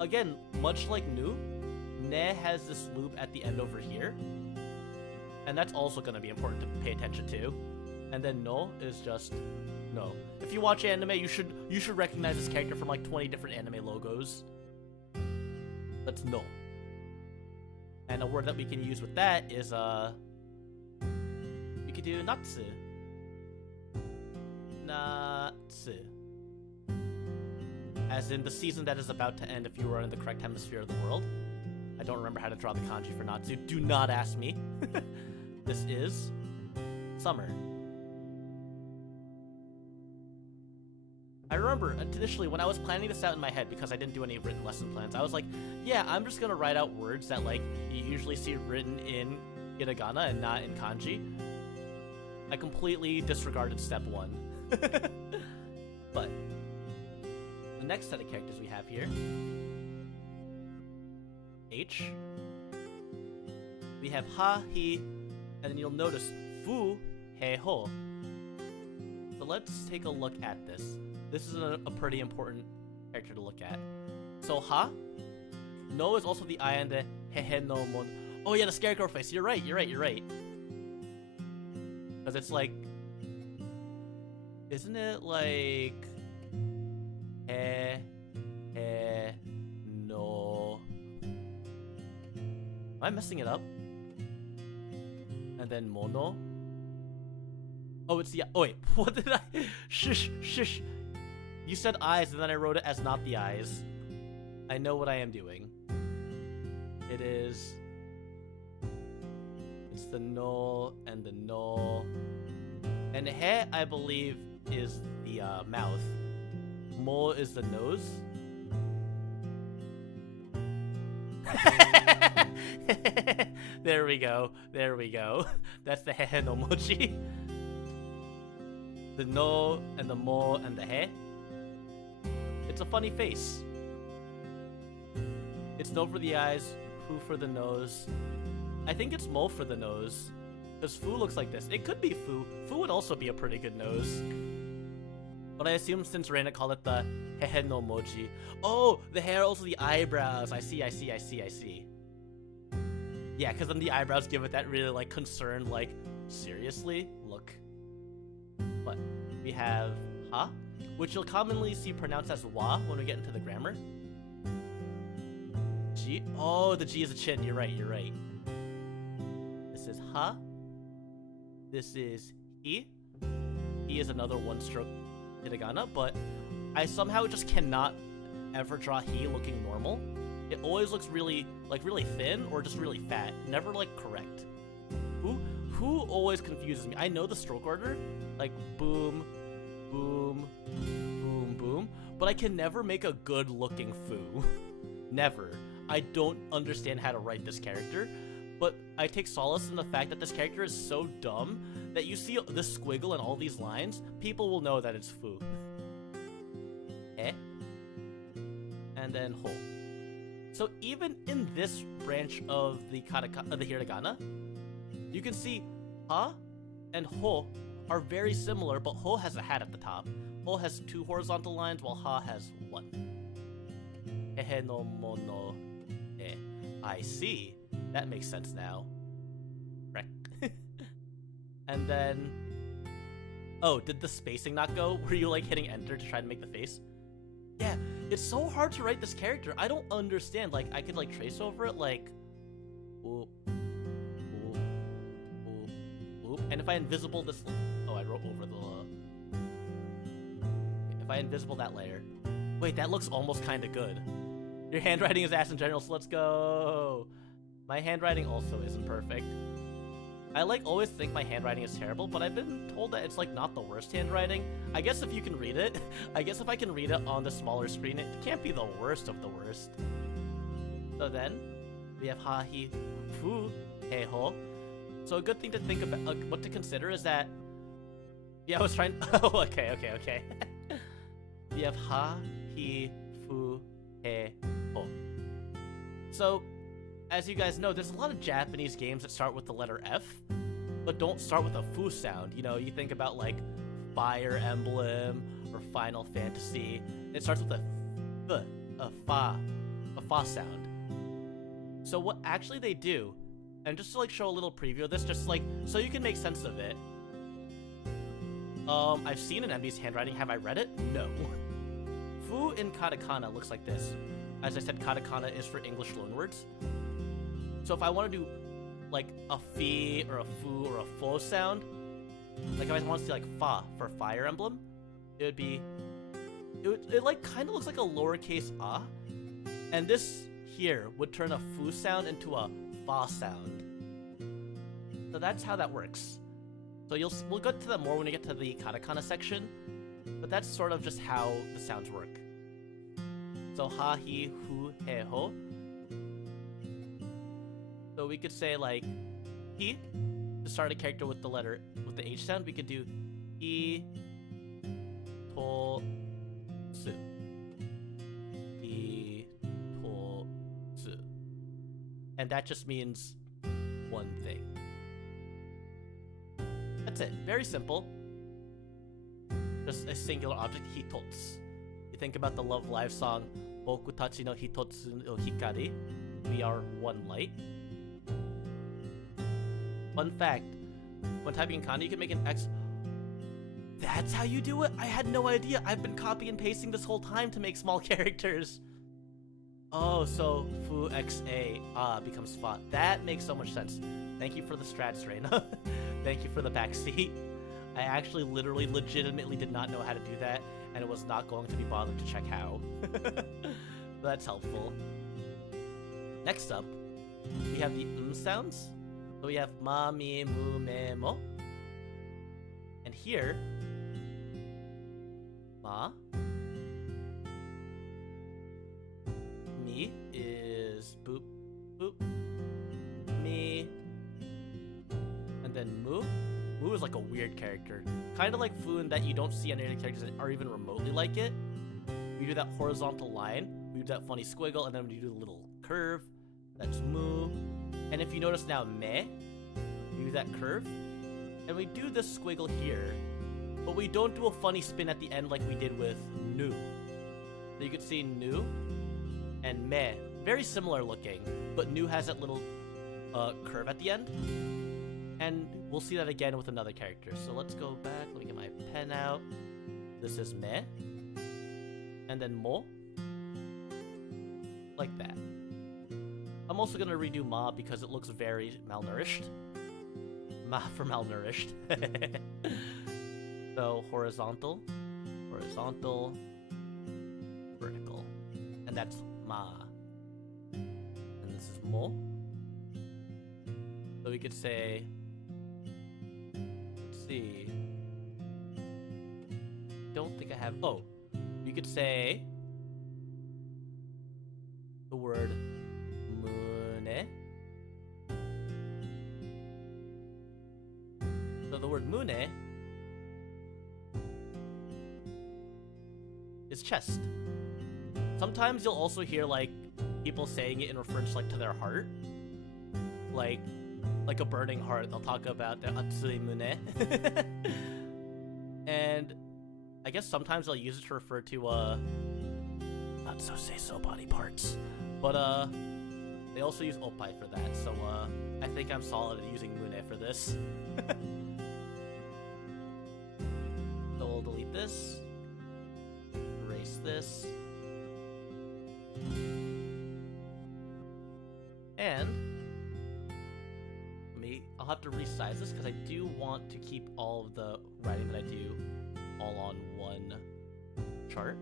Again, much like Nu, Ne has this loop at the end over here. And that's also going to be important to pay attention to. And then No is just No. If you watch anime, you should recognize this character from, like, 20 different anime logos. That's No. And a word that we can use with that is we could do Natsu. Natsu. As in the season that is about to end if you are in the correct hemisphere of the world. I don't remember how to draw the kanji for Natsu. Do not ask me. This is summer. I remember initially when I was planning this out in my head, because I didn't do any written lesson plans, I was like, yeah, I'm just gonna write out words that, like, you usually see written in hiragana and not in kanji. I completely disregarded step 1. But the next set of characters we have here, H. We have Ha, He, and then you'll notice Fu, He, Ho. So let's take a look at this. This is a pretty important character to look at. So Ha, No is also the I and the He no mon. Oh yeah, the scarecrow face. You're right. Because it's like, isn't it like no? Am I messing it up? And then mono. Oh, it's the. Oh wait, what did I? Shush. You said eyes, and then I wrote it as not the eyes. I know what I am doing. It is. It's the no and the no. And he, I believe, is the mouth. Mo is the nose. There we go. That's the he no mochi. The no and the mo and the he. It's a funny face. It's no for the eyes, fu for the nose. I think it's mo for the nose. Because fu looks like this. It could be fu. Fu would also be a pretty good nose. But I assume since Reina called it the hehe no mochi. Oh, the hair, also the eyebrows. I see. Yeah, because then the eyebrows give it that really, like, concerned, like, seriously? Look. But we have ha, which you'll commonly see pronounced as wa when we get into the grammar. G. Oh, the G is a chin. You're right. This is ha. This is he. He is another one-stroke hiragana, but I somehow just cannot ever draw he looking normal. It always looks really thin or just really fat. Never, like, correct. Who always confuses me. I know the stroke order, like boom, boom, boom, boom, but I can never make a good looking fu. Never. I don't understand how to write this character, but I take solace in the fact that this character is so dumb that you see this squiggle and all these lines, people will know that it's fu. And then ho. So even in this branch of the hiragana, you can see ha and ho are very similar, but ho has a hat at the top. Ho has 2 horizontal lines, while ha has 1. Hehe no mono e. I see. That makes sense now. And then... Oh, did the spacing not go? Were you, like, hitting enter to try to make the face? Yeah, it's so hard to write this character. I don't understand. Like, I could, like, trace over it, like... Oop. Oop. Oop. Oop. And if I invisible this... Oh, I wrote over the... If I invisible that layer... Wait, that looks almost kind of good. Your handwriting is ass in general, so let's go! My handwriting also isn't perfect. I, like, always think my handwriting is terrible, but I've been told that it's, like, not the worst handwriting. I guess if you can read it, I guess if I can read it on the smaller screen, it can't be the worst of the worst. So then, we have ha, he, fu, he, ho. So a good thing to think about, what to consider is that... Yeah, I was trying... Oh, okay. We have ha, he, fu, he, ho. So... As you guys know, there's a lot of Japanese games that start with the letter F, but don't start with a fu sound. You know, you think about, like, Fire Emblem or Final Fantasy. It starts with a fa sound. So what actually they do, and just to, like, show a little preview of this, just, like, so you can make sense of it. I've seen an MD's handwriting. Have I read it? No. Fu in katakana looks like this. As I said, katakana is for English loanwords. So if I want to do, like, a fi or a fu or a fo sound, like if I want to see, like, fa for Fire Emblem, it would be, it like, kind of looks like a lowercase a, and this here would turn a fu sound into a fa sound. So that's how that works. So we'll get to that more when we get to the katakana section, but that's sort of just how the sounds work. So ha, he, hu, he, ho. So we could say, like, he, to start a character with the H sound, we could do I, to, su. I, to, su. And that just means one thing. That's it. Very simple. Just a singular object, hitotsu. You think about the Love Live song, Boku tachi no hitotsu no hikari. We are one light. Fun fact, when typing in kanji, you can make an X. That's how you do it? I had no idea. I've been copy and pasting this whole time to make small characters. Oh, so fu xa becomes fa. That makes so much sense. Thank you for the strats, Reina. Thank you for the backseat. I actually literally legitimately did not know how to do that, and it was not going to be bothered to check how. That's helpful. Next up, we have the sounds. So we have ma, mi, mu, me, mo. And here, ma. Mi is boop, boop. Mi. And then mu. Mu is like a weird character. Kind of like Fu in that you don't see any other characters that are even remotely like it. We do that horizontal line, we do that funny squiggle, and then we do the little curve. That's mu. And if you notice now, me, we do that curve. And we do this squiggle here, but we don't do a funny spin at the end like we did with nu. So you could see nu and me. Very similar looking, but nu has that little curve at the end. And we'll see that again with another character. So let's go back. Let me get my pen out. This is me. And then mo. Like that. I'm also going to redo ma because it looks very malnourished. Ma for malnourished. So horizontal, horizontal, vertical. And that's ma. And this is mo. So we could say, let's see. Don't think I have, oh. You could say the word mune. So the word mune is chest. Sometimes you'll also hear like people saying it in reference like to their heart. Like a burning heart. They'll talk about their atsui mune. And I guess sometimes they'll use it to refer to not so say so body parts. But they also use oppai for that. So I think I'm solid at using mune for this. So we'll delete this. Erase this. And I'll have to resize this because I do want to keep all of the writing that I do all on one chart.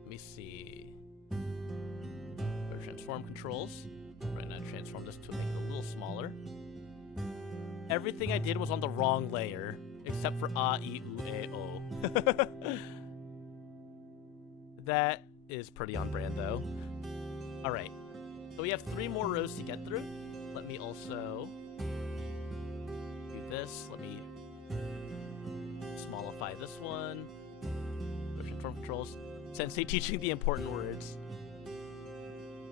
Let me see. Go to transform controls. Right now, transform this to make it a little smaller. Everything I did was on the wrong layer, except for a, I, u, e, o. That is pretty on brand, though. All right, so we have 3 more rows to get through. Let me also do this. Let me smallify this one. Transform controls. Sensei teaching the important words.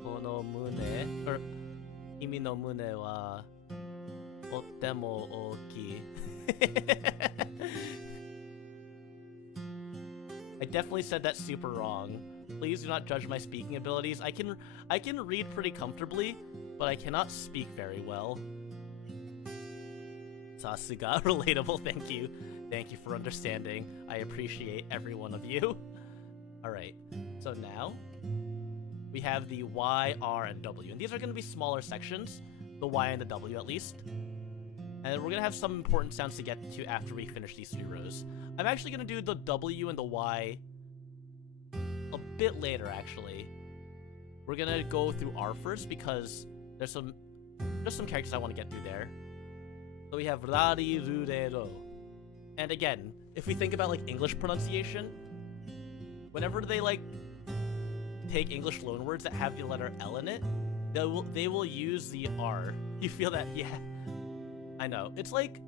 Kono mune, or kimi no mune wa otemo oki. I definitely said that super wrong. Please do not judge my speaking abilities. I can read pretty comfortably, but I cannot speak very well. Sasuga, relatable, thank you. Thank you for understanding. I appreciate every one of you. Alright, so now we have the Y, R, and W. And these are going to be smaller sections, the Y and the W at least. And we're going to have some important sounds to get to after we finish these 3 rows. I'm actually going to do the W and the Y a bit later, actually. We're going to go through R first because there's some characters I want to get through there. So we have rari, rure, ro. And again, if we think about like English pronunciation, whenever they like take English loanwords that have the letter L in it, they will use the R. You feel that? Yeah. I know. It's like,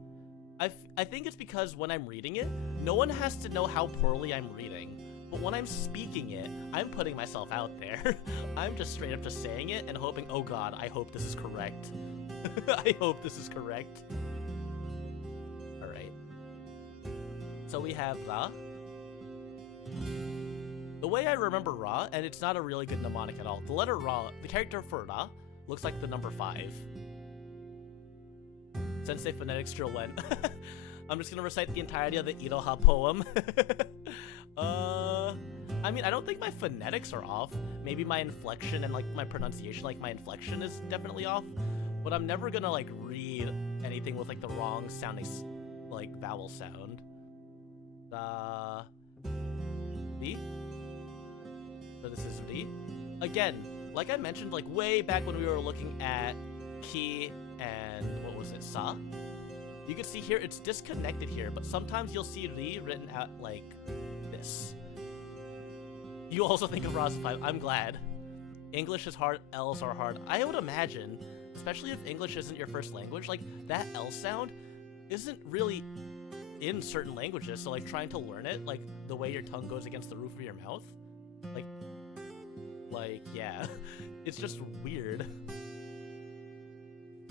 I think it's because when I'm reading it, no one has to know how poorly I'm reading. But when I'm speaking it, I'm putting myself out there. I'm just straight up just saying it and hoping, oh god, I hope this is correct. I hope this is correct. Alright. So we have Ra. The way I remember Ra, and it's not a really good mnemonic at all, the letter Ra, the character for Ra, looks like the number 5. Sensei phonetics drill went. I'm just gonna recite the entirety of the Iroha poem. I mean, I don't think my phonetics are off. Maybe my inflection and like my pronunciation, like my inflection is definitely off. But I'm never gonna like read anything with like the wrong sounding like vowel sound. Ri. So this is Ri. Again, like I mentioned, like way back when we were looking at Ki and what was it, Sa? You can see here it's disconnected here, but sometimes you'll see Ri written out like this. You also think of Ra's 5. I'm glad. English is hard, L's are hard. I would imagine, especially if English isn't your first language, like that L sound isn't really in certain languages, so like trying to learn it, like the way your tongue goes against the roof of your mouth, like yeah, it's just weird.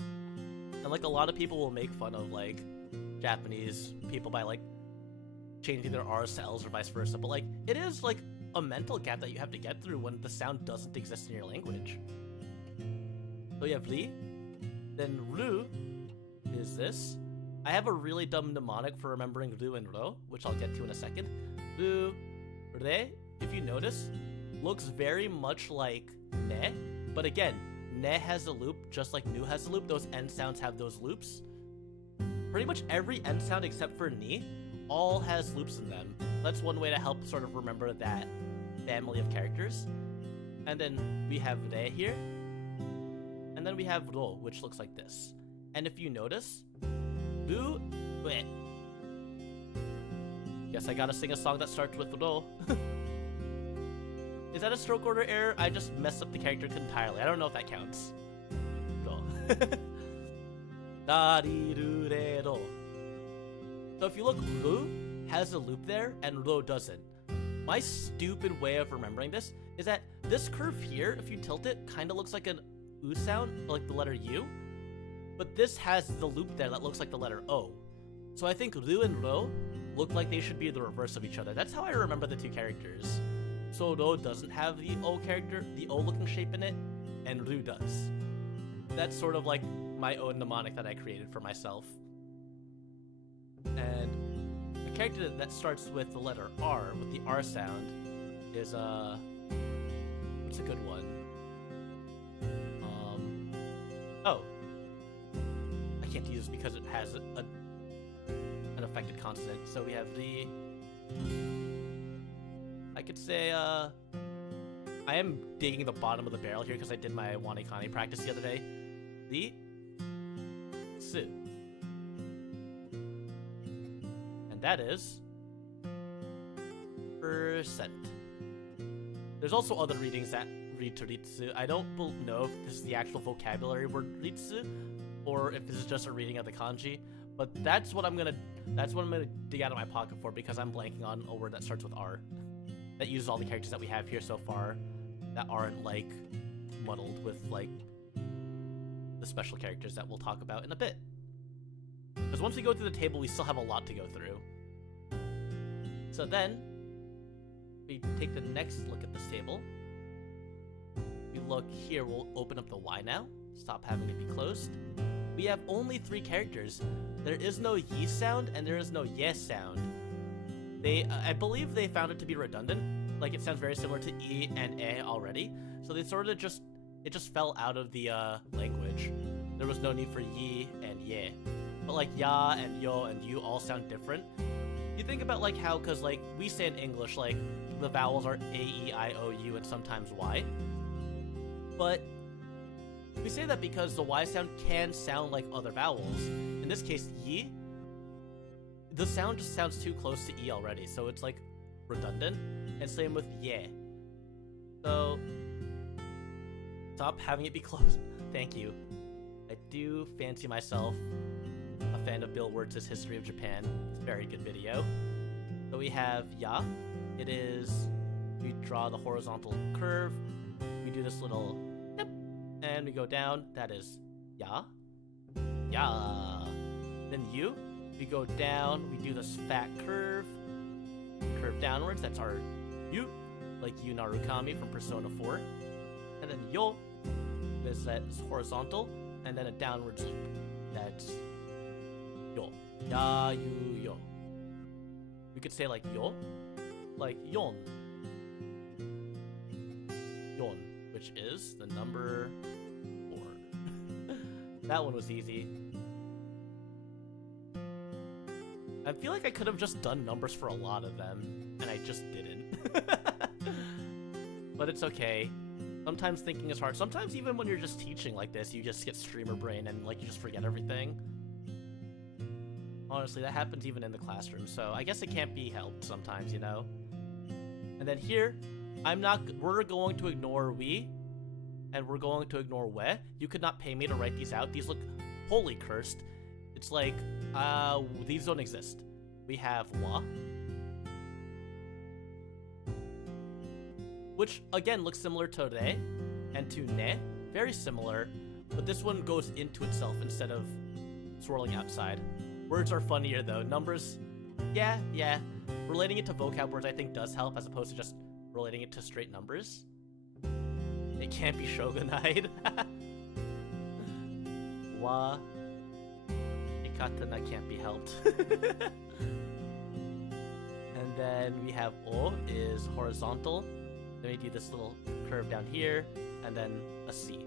And like a lot of people will make fun of like Japanese people by like changing their R's to L's or vice versa, but like it is like a mental gap that you have to get through when the sound doesn't exist in your language. So you have Ri, then Ru is this. I have a really dumb mnemonic for remembering Ru and Ro, which I'll get to in a second. Ru, Re, if you notice, looks very much like Ne, but again, Ne has a loop just like Nu has a loop. Those end sounds have those loops. Pretty much every end sound except for Ni all has loops in them. That's one way to help sort of remember that family of characters. And then we have Re here. And then we have Ro, which looks like this. And if you notice, Ru, Re. Guess I gotta sing a song that starts with Ro. Is that a stroke order error? I just messed up the character entirely. I don't know if that counts. Ro. Da-di, ru, re, ro. So if you look, Ru has a loop there, and Ro doesn't. My stupid way of remembering this is that this curve here, if you tilt it, kind of looks like an U sound, like the letter U. But this has the loop there that looks like the letter O. So I think Ru and Ro look like they should be the reverse of each other. That's how I remember the two characters. So Ro doesn't have the O character, the O looking shape in it, and Ru does. That's sort of like my own mnemonic that I created for myself. And the character that starts with the letter R, with the R sound, is what's a good one? Oh. I can't use it because it has an affected consonant. So we have the... I could say, I am digging the bottom of the barrel here because I did my Wanikani practice the other day. The Su. And that is percent. There's also other readings that read to Ritsu. I don't know if this is the actual vocabulary word Ritsu, or if this is just a reading of the kanji, but that's what I'm gonna dig out of my pocket for, because I'm blanking on a word that starts with R. That uses all the characters that we have here so far that aren't, like, muddled with, like, the special characters that we'll talk about in a bit. Because once we go through the table, we still have a lot to go through. So then, we take the next look at this table. We look here, we'll open up the Y now. Stop having it be closed. We have only 3 characters. There is no Yi sound, and there is no Ye sound. I believe they found it to be redundant. Like, it sounds very similar to E and E already. So they sort of just fell out of the language. There was no need for Yi and Ye. But like Ya and Yo and You all sound different. You think about like how, cause like we say in English, like the vowels are A, E, I, O, U, and sometimes Y. But we say that because the Y sound can sound like other vowels. In this case, Yi, the sound just sounds too close to E already, so it's like redundant. And same with Ye. So stop having it be closed. Thank you. I do fancy myself a fan of Bill Wurtz's History of Japan. It's a very good video. So we have Ya. It is, we draw the horizontal curve. We do this little dip, and we go down. That is Ya. Ya. Then You. We go down, we do this fat curve downwards, that's our Yu, like Yu Narukami from Persona 4. And then Yo, that's horizontal, and then a downwards loop. That's yo. Ya, yu, yo. We could say like yo, like yon. Yon, which is the number 4. That one was easy. I feel like I could have just done numbers for a lot of them, and I just didn't. But it's okay. Sometimes thinking is hard. Sometimes even when you're just teaching like this, you just get streamer brain and like you just forget everything. Honestly, that happens even in the classroom, so I guess it can't be helped sometimes, you know? And then here, we're going to ignore we, and we're going to ignore we. You could not pay me to write these out. These look wholly cursed. It's like, these don't exist. We have wa, which again looks similar to re and to ne, very similar, but this one goes into itself instead of swirling outside. Words are funnier though. Numbers, yeah. Relating it to vocab words I think does help as opposed to just relating it to straight numbers. It can't be shogunite. Wa, ikatana can't be helped. And then we have o is horizontal. Then we do this little curve down here, and then a C.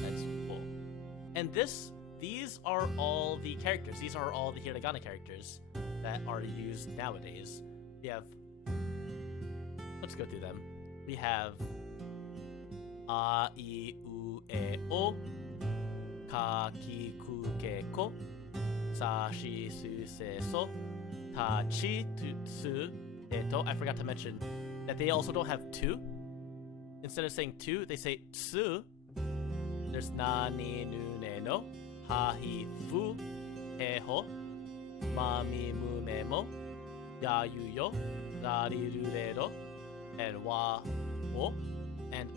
That's o. And these are all the characters. These are all the hiragana characters that are used nowadays. We have, let's go through them. We have a, I, u, e, o, ka, ki, ku, ke, ko, sa, shi, su, se, so, ta, chi, tu, tsu, e, to. I forgot to mention that they also don't have tu. Instead of saying tu, they say tsu. There's na, ni, nu, ne, no, ha, hi, fu, he, ho, ma, mi, mu, me, mo, ya, yu, yo, ra, ri, ru, re, ro, and wa, o, and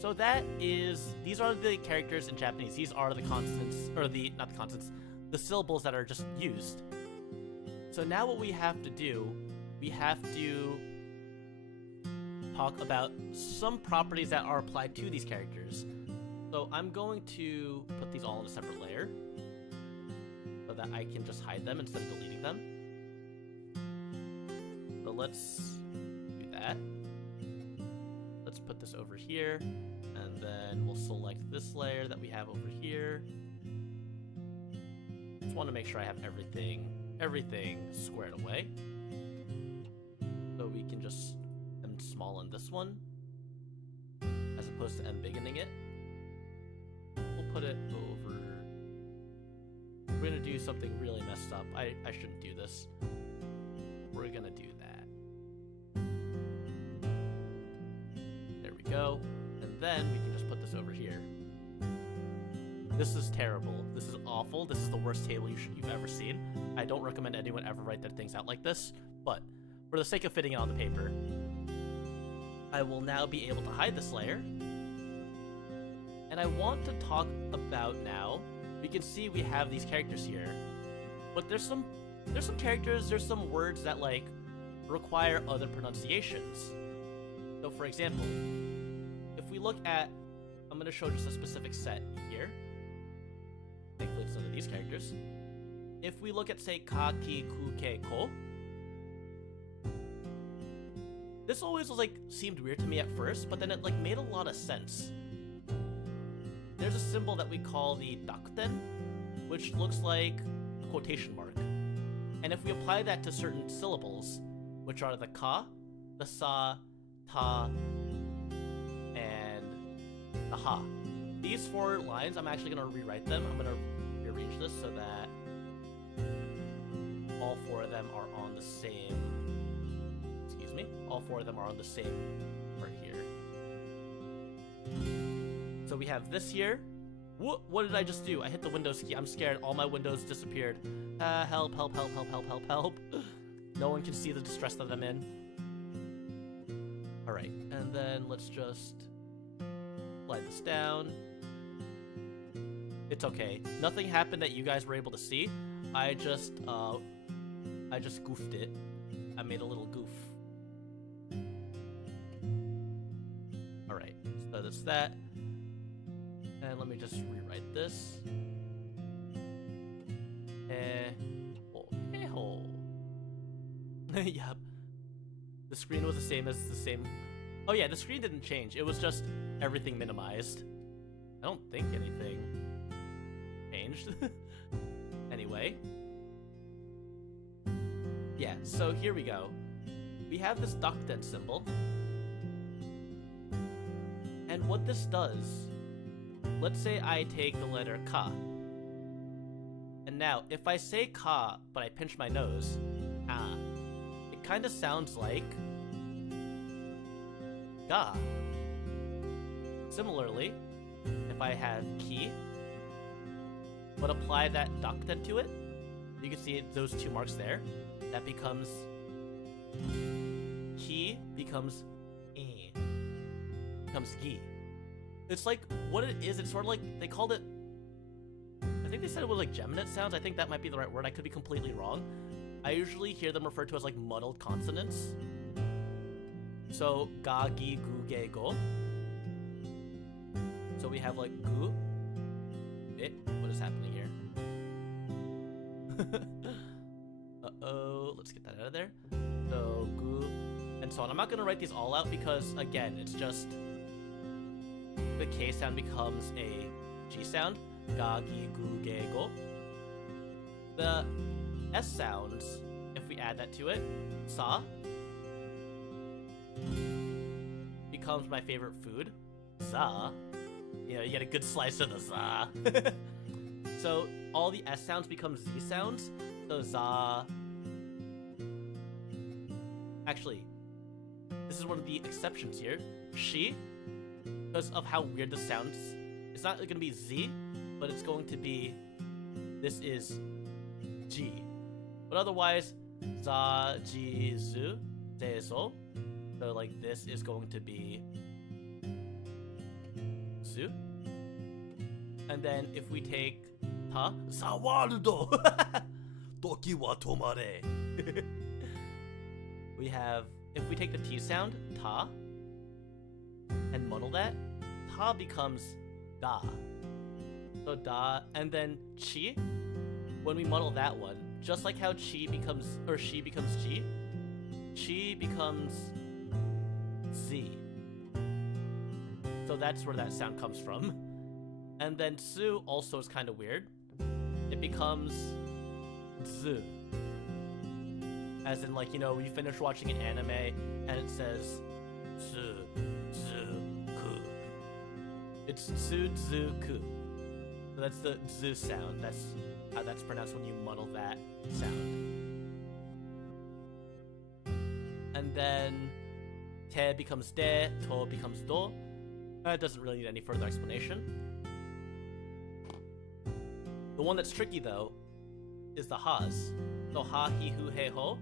So these are the characters in Japanese. These are the consonants, or not the consonants, the syllables that are just used. So now what we have to do, we have to talk about some properties that are applied to these characters. So I'm going to put these all in a separate layer so that I can just hide them instead of deleting them. So let's do that. Let's put this over here, and then we'll select this layer that we have over here. Just want to make sure I have everything squared away. So we can just M small in this one, as opposed to M bigging it. We'll put it over. We're gonna do something really messed up. I shouldn't do this. We're gonna do that. There we go. And then we can just put this over here. This is terrible. This is awful. This is the worst table you've ever seen. I don't recommend anyone ever write their things out like this, but for the sake of fitting it on the paper, I will now be able to hide this layer. And I want to talk about now, we can see we have these characters here, but there's some characters, there's some words that like require other pronunciations. So for example, if we look at, I'm going to show just a specific set here. Thankfully it's none of these characters. If we look at, say, ka, ki, ku, ke, ko, this always was like seemed weird to me at first, but then it like made a lot of sense. There's a symbol that we call the dakuten, which looks like a quotation mark. And if we apply that to certain syllables, which are the ka, the sa, ta, and the ha. These 4 lines, I'm actually going to rewrite them. I'm going to rearrange this so that all 4 of them are on the same, all 4 of them are on the same part here. So we have this here. What did I just do? I hit the Windows key. I'm scared. All my windows disappeared. Help, help, help, help, help, help, help. No one can see the distress that I'm in. Alright, and then let's just slide this down. It's okay. Nothing happened that you guys were able to see. I just goofed it. I made a little goof. Alright, so that's that. And let me just rewrite this. ho, ho. Yep. The screen was the same as the same. Oh yeah, the screen didn't change. It was just everything minimized. I don't think anything changed. Anyway. Yeah, so here we go. We have this Dokuten symbol. And what this does, let's say I take the letter Ka. And now, if I say Ka, but I pinch my nose, ah, it kind of sounds like Ga. Similarly, if I have Ki, but apply that Dokuten to it, you can see those two marks there. That becomes Ki becomes E. Becomes Gi. It's like what it is, it's sort of like they called it, I think they said it was like geminate sounds. I think that might be the right word. I could be completely wrong. I usually hear them referred to as like muddled consonants. So ga, gi, gu, ge, go. So we have like gu. What is happening here? Uh-oh, let's get that out of there. So gu, and so on. I'm not gonna write these all out because again, it's just the K sound becomes a G sound. Ga, gi, gu, ge, go. The S sounds, if we add that to it, sa, becomes my favorite food. Za. You know, you get a good slice of the za. So all the S sounds become Z sounds. So za. Actually, this is one of the exceptions here. Shi, because of how weird this sounds. It's not going to be Z, but it's going to be, this is G. But otherwise, za, ji, zu, ze, zo. So like this is going to be zu. And then if we take ta, zawarudo, toki wa tomare. We have, if we take the T sound, ta, and muddle that, ta becomes da. So da, and then chi, when we muddle that one, just like how chi becomes, or she becomes chi, chi becomes z. So that's where that sound comes from. And then su also is kind of weird. It becomes zu. As in, like, you know, you finish watching an anime and it says zu, zu, ku. It's zu, zu, ku. So that's the zu sound. That's how that's pronounced when you muddle that sound. And then te becomes de, to becomes do. That doesn't really need any further explanation. The one that's tricky, though, is the ha's. So ha, he, hu, he, ho.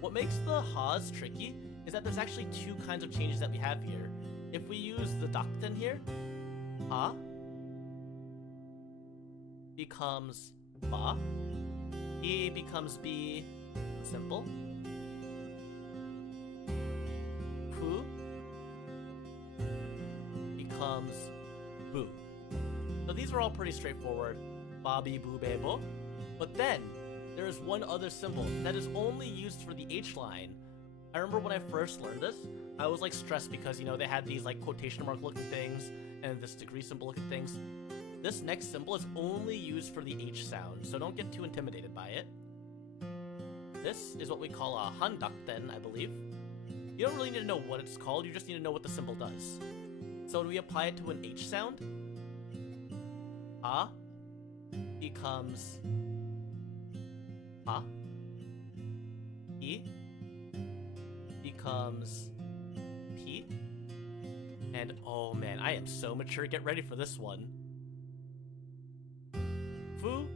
What makes the ha's tricky is that there's actually two kinds of changes that we have here. If we use the Dokuten here, ha becomes ba, he becomes b, simple. Fu becomes boo. So these are all pretty straightforward. Ba, bi, boo, be, bo. But then, there is one other symbol that is only used for the H line. I remember when I first learned this, I was like stressed because, you know, they had these like quotation mark looking things and this degree symbol looking things. This next symbol is only used for the H sound, so don't get too intimidated by it. This is what we call a handokuten, I believe. You don't really need to know what it's called, you just need to know what the symbol does. So when we apply it to an H sound, a becomes ha, e becomes p, and oh man, I am so mature, get ready for this one. Fu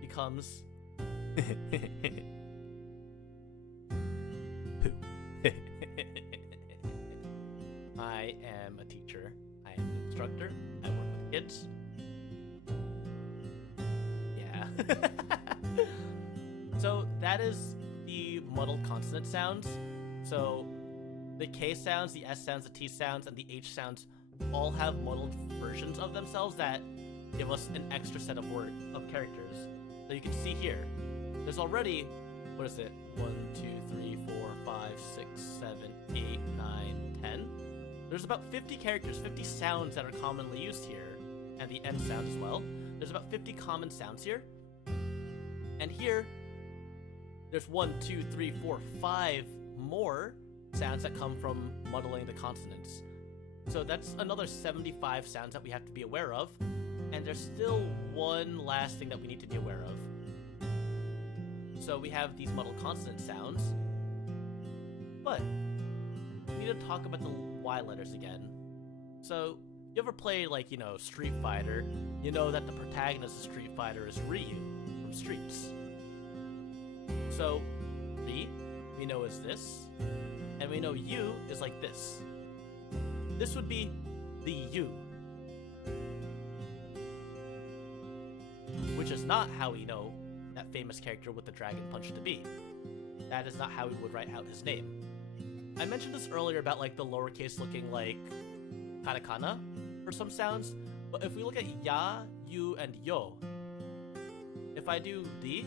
becomes poo. I am a teacher, I am an instructor, I work with kids. Yeah. So that is the muddled consonant sounds. So the K sounds, the S sounds, the T sounds, and the H sounds all have muddled versions of themselves that give us an extra set of characters. So you can see here, there's already, what is it? 1, 2, 3, 4, 5, 6, 7, 8, 9, 10. There's about 50 characters, 50 sounds that are commonly used here, and the end sound as well. There's about 50 common sounds here. And here, there's 1, 2, 3, 4, 5 more sounds that come from muddling the consonants. So that's another 75 sounds that we have to be aware of. And there's still one last thing that we need to be aware of. So we have these muddled consonant sounds, but we need to talk about the Y letters again. So you ever play, like, you know, Street Fighter? You know that the protagonist of Street Fighter is Ryu from Streets. So Ri, we know is this, and we know U is like this. This would be the U, which is not how we know that famous character with the dragon punch to be. That is not how we would write out his name. I mentioned this earlier about, like, the lowercase looking like katakana for some sounds, but if we look at ya, yu, and yo, if I do the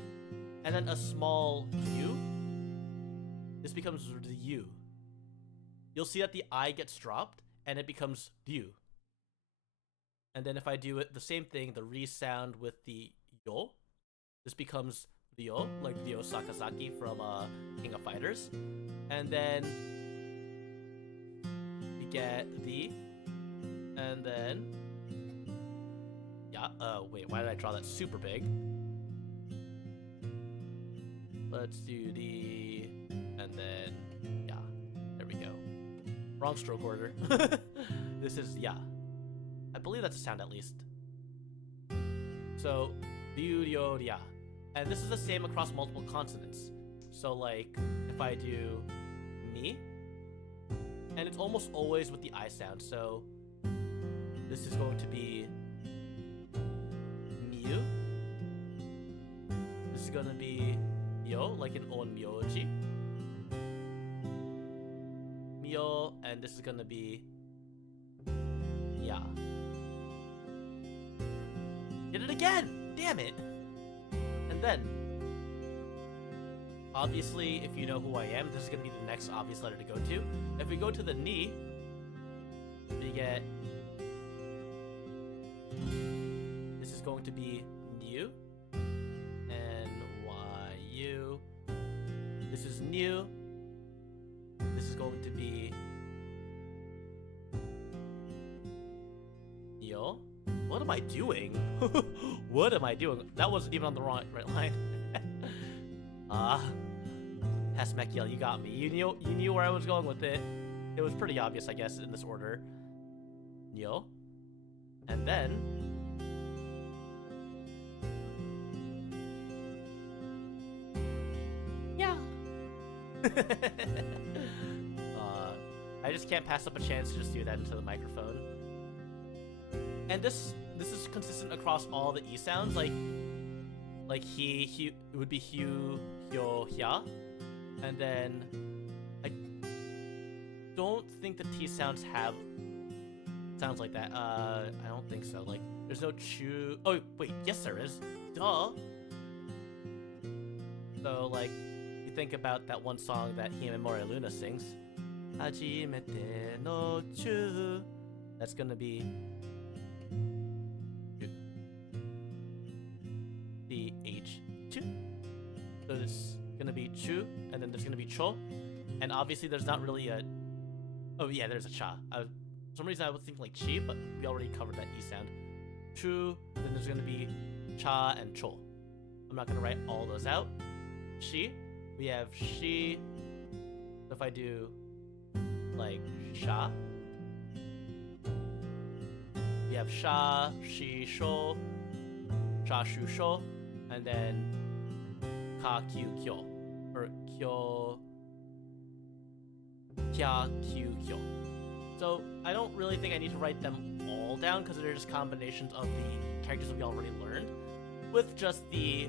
and then a small u, this becomes the u. You'll see that the I gets dropped and it becomes ryu. And then if I do it the same thing, the re sound with the yo, this becomes ryo, like Ryo Sakazaki from King of Fighters. And then we get the, and then yeah, wait, why did I draw that super big? Let's do the, and then yeah, there we go. Wrong stroke order. This is yeah. I believe that's a sound at least. So, ryu, ya. And this is the same across multiple consonants. So, like, if I do mi, and it's almost always with the I sound. So, this is going to be miu. This is going to be yo, like an onmyoji. Myo, and this is going to be ya. Did it again! Damn it! And then, obviously, if you know who I am, this is going to be the next obvious letter to go to. If we go to the ni, we get, this is going to be new, and yu. This is new. This is going to be yo. What am I doing? What am I doing? That wasn't even on the right line. Hasmekiel, you got me. You knew where I was going with it. It was pretty obvious, I guess, in this order. Yo. And then yeah. I just can't pass up a chance to just do that into the microphone. And this is consistent across all the E sounds, like he it would be hu, hyo, hya. And then I don't think the T sounds have sounds like that. I don't think so. Like, there's no chu. Oh wait, yes there is. Duh. So, like, you think about that one song that Himemori Luna sings. Hajimete no chu. That's gonna be the H2. So this is gonna be chu, and then there's gonna be cho. And obviously there's not really a, oh yeah, there's a cha. For some reason I was thinking like chi, but we already covered that E sound. Chu, then there's gonna be cha and cho. I'm not gonna write all those out. Shi, we have shi. So if I do like sha, we have sha, shi, sho, sha, shu, sho, and then ka, kyu, kyo, or kyo, kya, kyu, kyo. So I don't really think I need to write them all down because they're just combinations of the characters that we already learned, with just the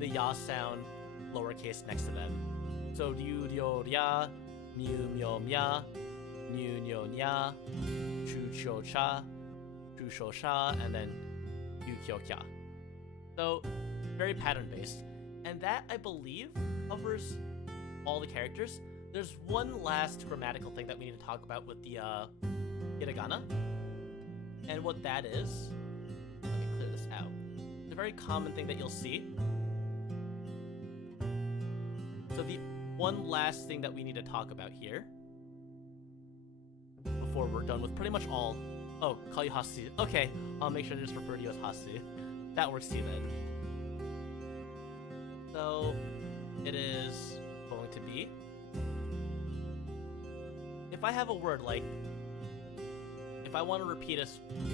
ya sound lowercase next to them. So ryu, ryo, rya, mu, myo, mya, nyu, nyo, nya, chu, cho, cha, chu, sho, sha, and then yukyokya. So, very pattern-based. And that, I believe, covers all the characters. There's one last grammatical thing that we need to talk about with the hiragana. And what that is, let me clear this out. It's a very common thing that you'll see. So the one last thing that we need to talk about here, before we're done with pretty much all... Oh, call you Hasu. Okay, I'll make sure to just refer to you as Hasu. That works too then. So, it is going to be... If I have a word like... If I want to repeat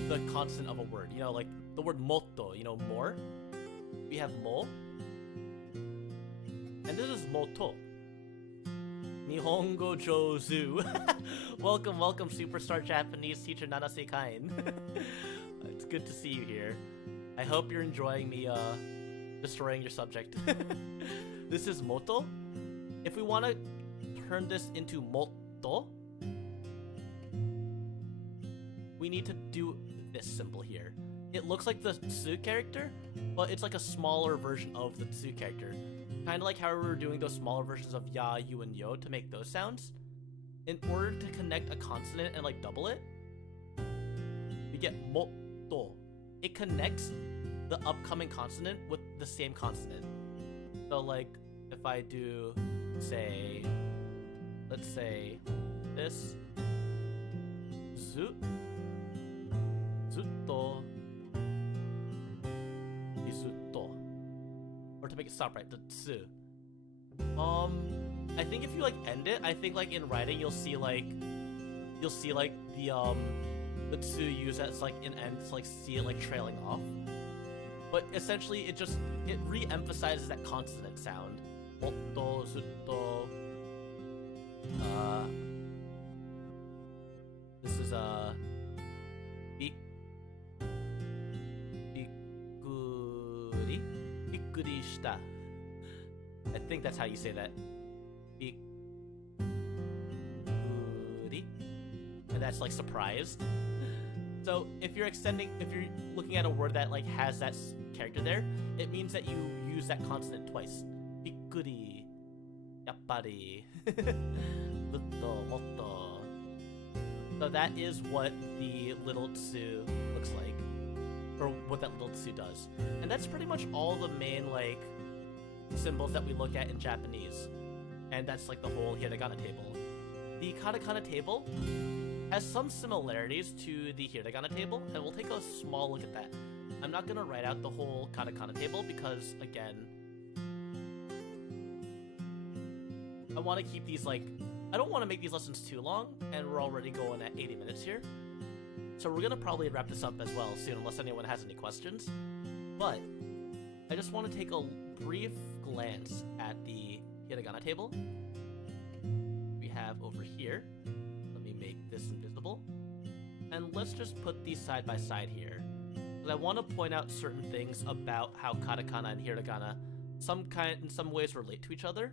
the consonant of a word, you know, like the word motto, you know, more. We have mo. And this is moto. Nihongo Jozu. Welcome, welcome, superstar Japanese teacher Nanase Kain. It's good to see you here. I hope you're enjoying me destroying your subject. This is moto. If we want to turn this into motto, we need to do this symbol here. It looks like the tsu character, but it's like a smaller version of the tsu character. Kind of like how we were doing those smaller versions of ya, you, and yo to make those sounds. In order to connect a consonant and like double it, we get motto. It connects the upcoming consonant with the same consonant. So like, if I do, say, let's say this, zu, zutto, izutto. Or to make it stop right, the tsu. I think if you like end it, I think like in writing you'll see like the tsu used as like in ends, like see it like trailing off. But essentially it re-emphasizes that consonant sound. Motto, zutto. This is bikkuri, bikkuri shita. I think that's how you say that. Bikkuri. And that's like surprised. So if you're looking at a word that like has that character there, it means that you use that consonant twice. Bikkuri, yappari, mutto, motto. So that is what the little tsu looks like, or what that little tsu does. And that's pretty much all the main like symbols that we look at in Japanese. And that's like the whole hiragana table. The katakana table has some similarities to the hiragana table, and we'll take a small look at that. I'm not going to write out the whole katakana table because, again, I want to keep these, like, I don't want to make these lessons too long, and we're already going at 80 minutes here. So we're going to probably wrap this up as well soon, unless anyone has any questions. But I just want to take a brief glance at the hiragana table. We have over here, let me make this invisible, and let's just put these side by side here. And I want to point out certain things about how katakana and hiragana in some ways relate to each other.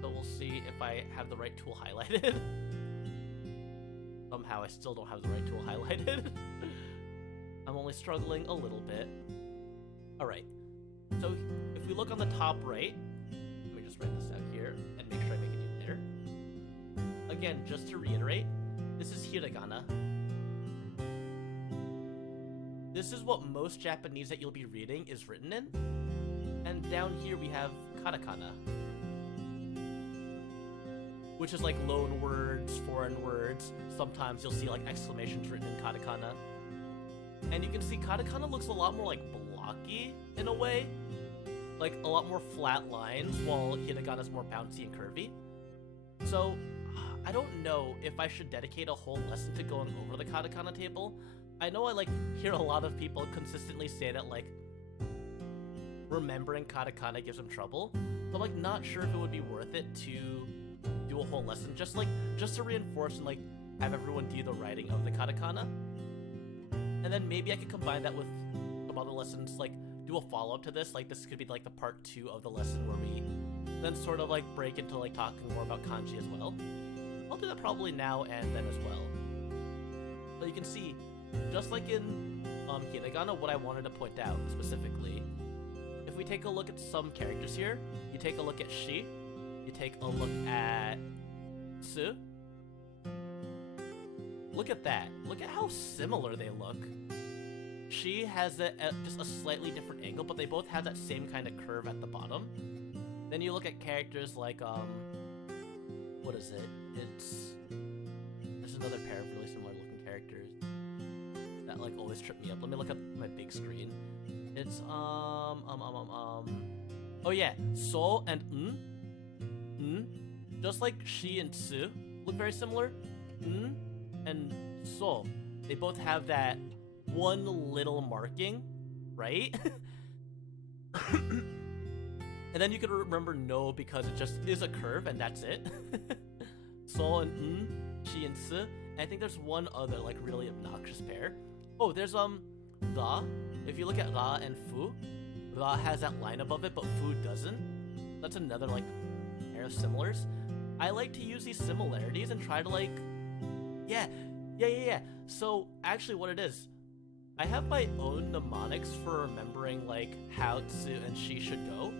So we'll see if I have the right tool highlighted. Somehow I still don't have the right tool highlighted. I'm only struggling a little bit. Alright, so if we look on the top right, let me just write this out here and make sure I make it there. Again, just to reiterate, this is hiragana. This is what most Japanese that you'll be reading is written in. And down here we have katakana, which is like loan words, foreign words. Sometimes you'll see like exclamations written in katakana. And you can see katakana looks a lot more like blocky in a way. Like a lot more flat lines, while hiragana is more bouncy and curvy. So I don't know if I should dedicate a whole lesson to going over the katakana table. I know I like hear a lot of people consistently say that like remembering katakana gives them trouble. So I'm like not sure if it would be worth it to do a whole lesson just to reinforce and like have everyone do the writing of the katakana. And then maybe I could combine that with some other lessons, like do a follow-up to this. Like this could be like the part 2 of the lesson where we then sort of like break into like talking more about kanji as well. I'll do that probably now and then as well. So you can see just like in Hiragana, what I wanted to point out specifically, if we take a look at some characters here, you take a look at Shi, you take a look at Su. Look at that. Look at how similar they look. She has it at just a slightly different angle, but they both have that same kind of curve at the bottom. Then you look at characters like, what is it? There's another pair of really similar looking characters that like always trip me up. Let me look at my big screen. It's, oh yeah, So and just like Shi and Su look very similar. And So, they both have that one little marking, right? And then you can remember No because it just is a curve and that's it. So and Shi and Si. And I think there's one other like really obnoxious pair. Oh, there's Ra. If you look at Ra and Fu, Ra has that line above it, but Fu doesn't. That's another like pair of similars. I like to use these similarities and try to like, yeah. So actually, what it is, I have my own mnemonics for remembering like how Su and Shi should go.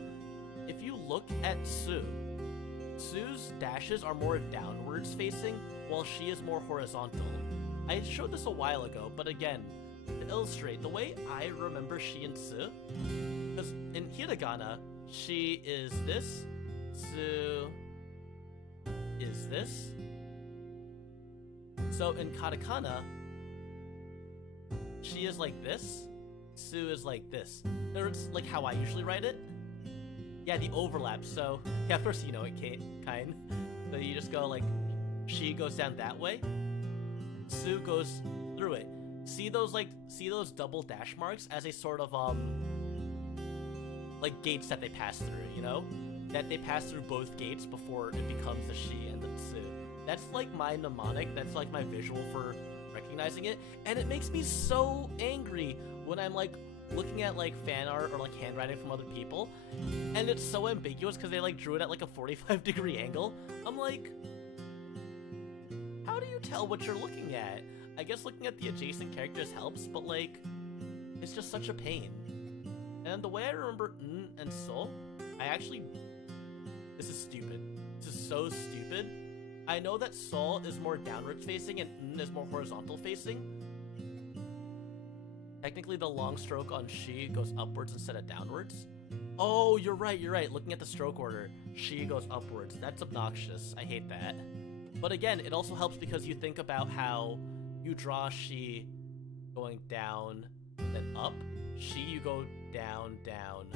If you look at Su's dashes are more downwards facing, while Shi is more horizontal. I showed this a while ago, but again, to illustrate the way I remember Shi and Su, because in Hiragana, Shi is this, Su is this. So in Katakana, Shi is like this, Su is like this. It's like how I usually write it. Yeah, the overlap. So yeah, first you know it, kind. So you just go like, Shi goes down that way, Su goes through it. See those double dash marks as a sort of like gates that they pass through, you know? That they pass through both gates before it becomes the Shi and the Su. That's like my mnemonic, that's like my visual for recognizing it, and it makes me so angry when I'm like looking at like fan art or like handwriting from other people, and it's so ambiguous because they like drew it at like a 45-degree angle. I'm like, how do you tell what you're looking at? I guess looking at the adjacent characters helps, but like, it's just such a pain. And the way I remember and So, this is stupid. This is so stupid. I know that So is more downwards facing and is more horizontal facing. Technically, the long stroke on Shi goes upwards instead of downwards. Oh, you're right. Looking at the stroke order, Shi goes upwards. That's obnoxious. I hate that. But again, it also helps because you think about how you draw Shi going down, then up. Shi, you go down, down,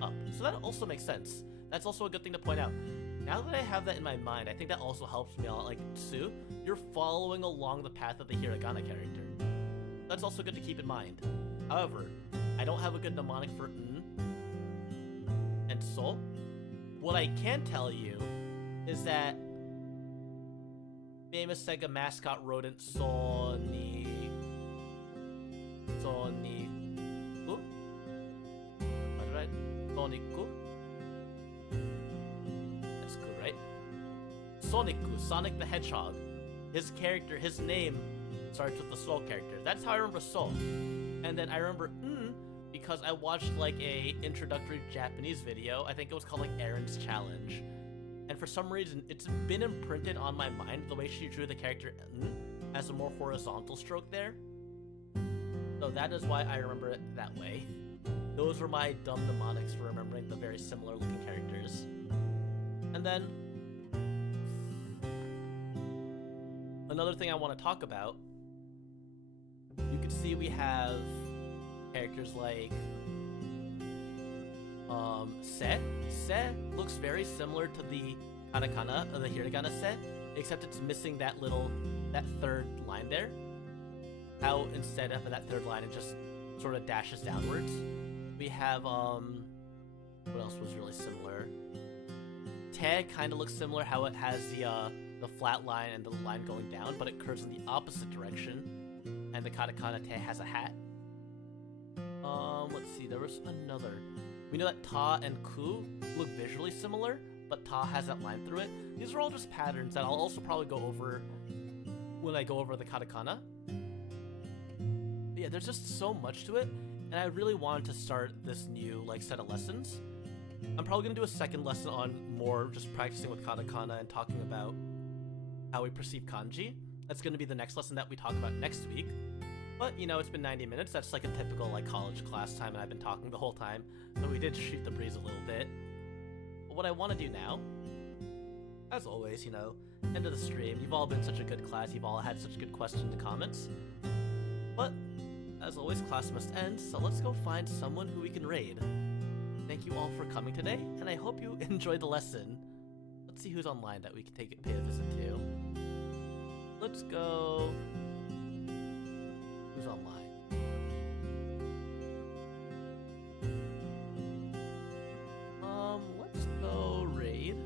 up. So that also makes sense. That's also a good thing to point out. Now that I have that in my mind, I think that also helps me a lot. Like, Su, you're following along the path of the Hiragana character. That's also good to keep in mind. However, I don't have a good mnemonic for and So. What I can tell you is that famous Sega mascot rodent Soniku. That's good, right? Sonic the Hedgehog. His character, his name starts with the Soul character. That's how I remember Soul. And then I remember because I watched like a introductory Japanese video. I think it was called like Aaron's Challenge. And for some reason, it's been imprinted on my mind the way she drew the character as a more horizontal stroke there. So that is why I remember it that way. Those were my dumb mnemonics for remembering the very similar looking characters. And then another thing I want to talk about, you can see we have characters like Se. Se looks very similar to the Katakana or the Hiragana Se, except it's missing that third line there. How instead of that third line it just sort of dashes downwards. We have what else was really similar? Te kind of looks similar, how it has the flat line and the line going down, but it curves in the opposite direction. And the Katakana Te has a hat. Let's see, there was another. We know that Ta and Ku look visually similar, but Ta has that line through it. These are all just patterns that I'll also probably go over when I go over the Katakana. Yeah, there's just so much to it, and I really wanted to start this new like set of lessons. I'm probably gonna do a second lesson on more just practicing with katakana and talking about how we perceive kanji. That's gonna be the next lesson that we talk about next week. But, you know, it's been 90 minutes. That's like a typical like college class time, and I've been talking the whole time. So we did shoot the breeze a little bit. But what I want to do now, as always, you know, end of the stream. You've all been such a good class. You've all had such good questions and comments. But, as always, class must end. So let's go find someone who we can raid. Thank you all for coming today, and I hope you enjoyed the lesson. Let's see who's online that we can pay a visit to. Let's go... Who's online? Let's go raid.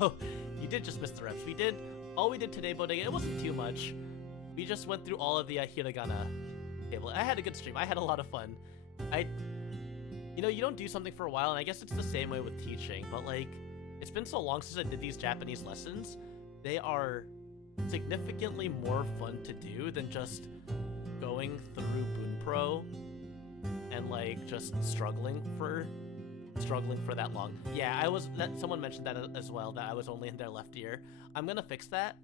Oh, you did just miss the reps. All we did today, Bodega, it wasn't too much. We just went through all of the Hiragana table. I had a good stream. I had a lot of fun. You know, you don't do something for a while, and I guess it's the same way with teaching, but like, it's been so long since I did these Japanese lessons. They are significantly more fun to do than just going through Bunpro and like just struggling for that long. Yeah, someone mentioned that as well, that I was only in their left ear. I'm gonna fix that,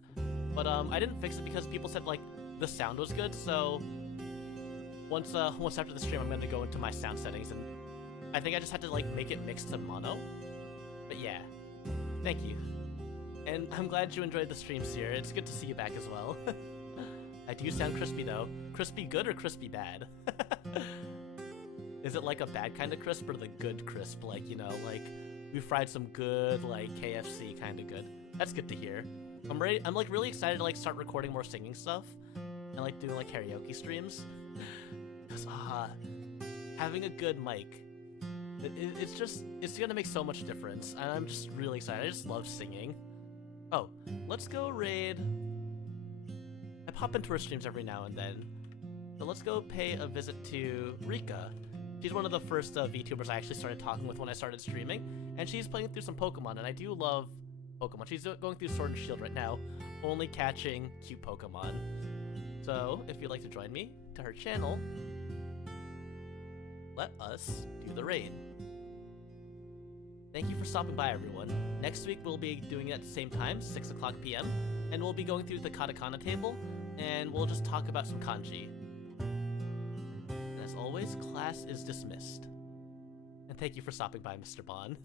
but I didn't fix it because people said like the sound was good. So once after the stream, I'm gonna go into my sound settings, and I think I just had to like make it mixed to mono. But yeah, thank you. And I'm glad you enjoyed the stream, Seer. It's good to see you back as well. I do sound crispy, though. Crispy good or crispy bad? Is it like a bad kind of crisp or the good crisp? Like, you know, like we fried some good, like KFC kind of good. That's good to hear. I'm like really excited to like start recording more singing stuff and like doing like karaoke streams. Because having a good mic, it's gonna make so much difference. And I'm just really excited. I just love singing. Oh, let's go raid. I pop into her streams every now and then. So let's go pay a visit to Rika. She's one of the first VTubers I actually started talking with when I started streaming. And she's playing through some Pokemon, and I do love Pokemon. She's going through Sword and Shield right now, only catching cute Pokemon. So, if you'd like to join me to her channel, let us do the raid. Thank you for stopping by, everyone. Next week, we'll be doing it at the same time, 6 o'clock p.m., and we'll be going through the Katakana table, and we'll just talk about some kanji. And as always, class is dismissed. And thank you for stopping by, Mr. Bond.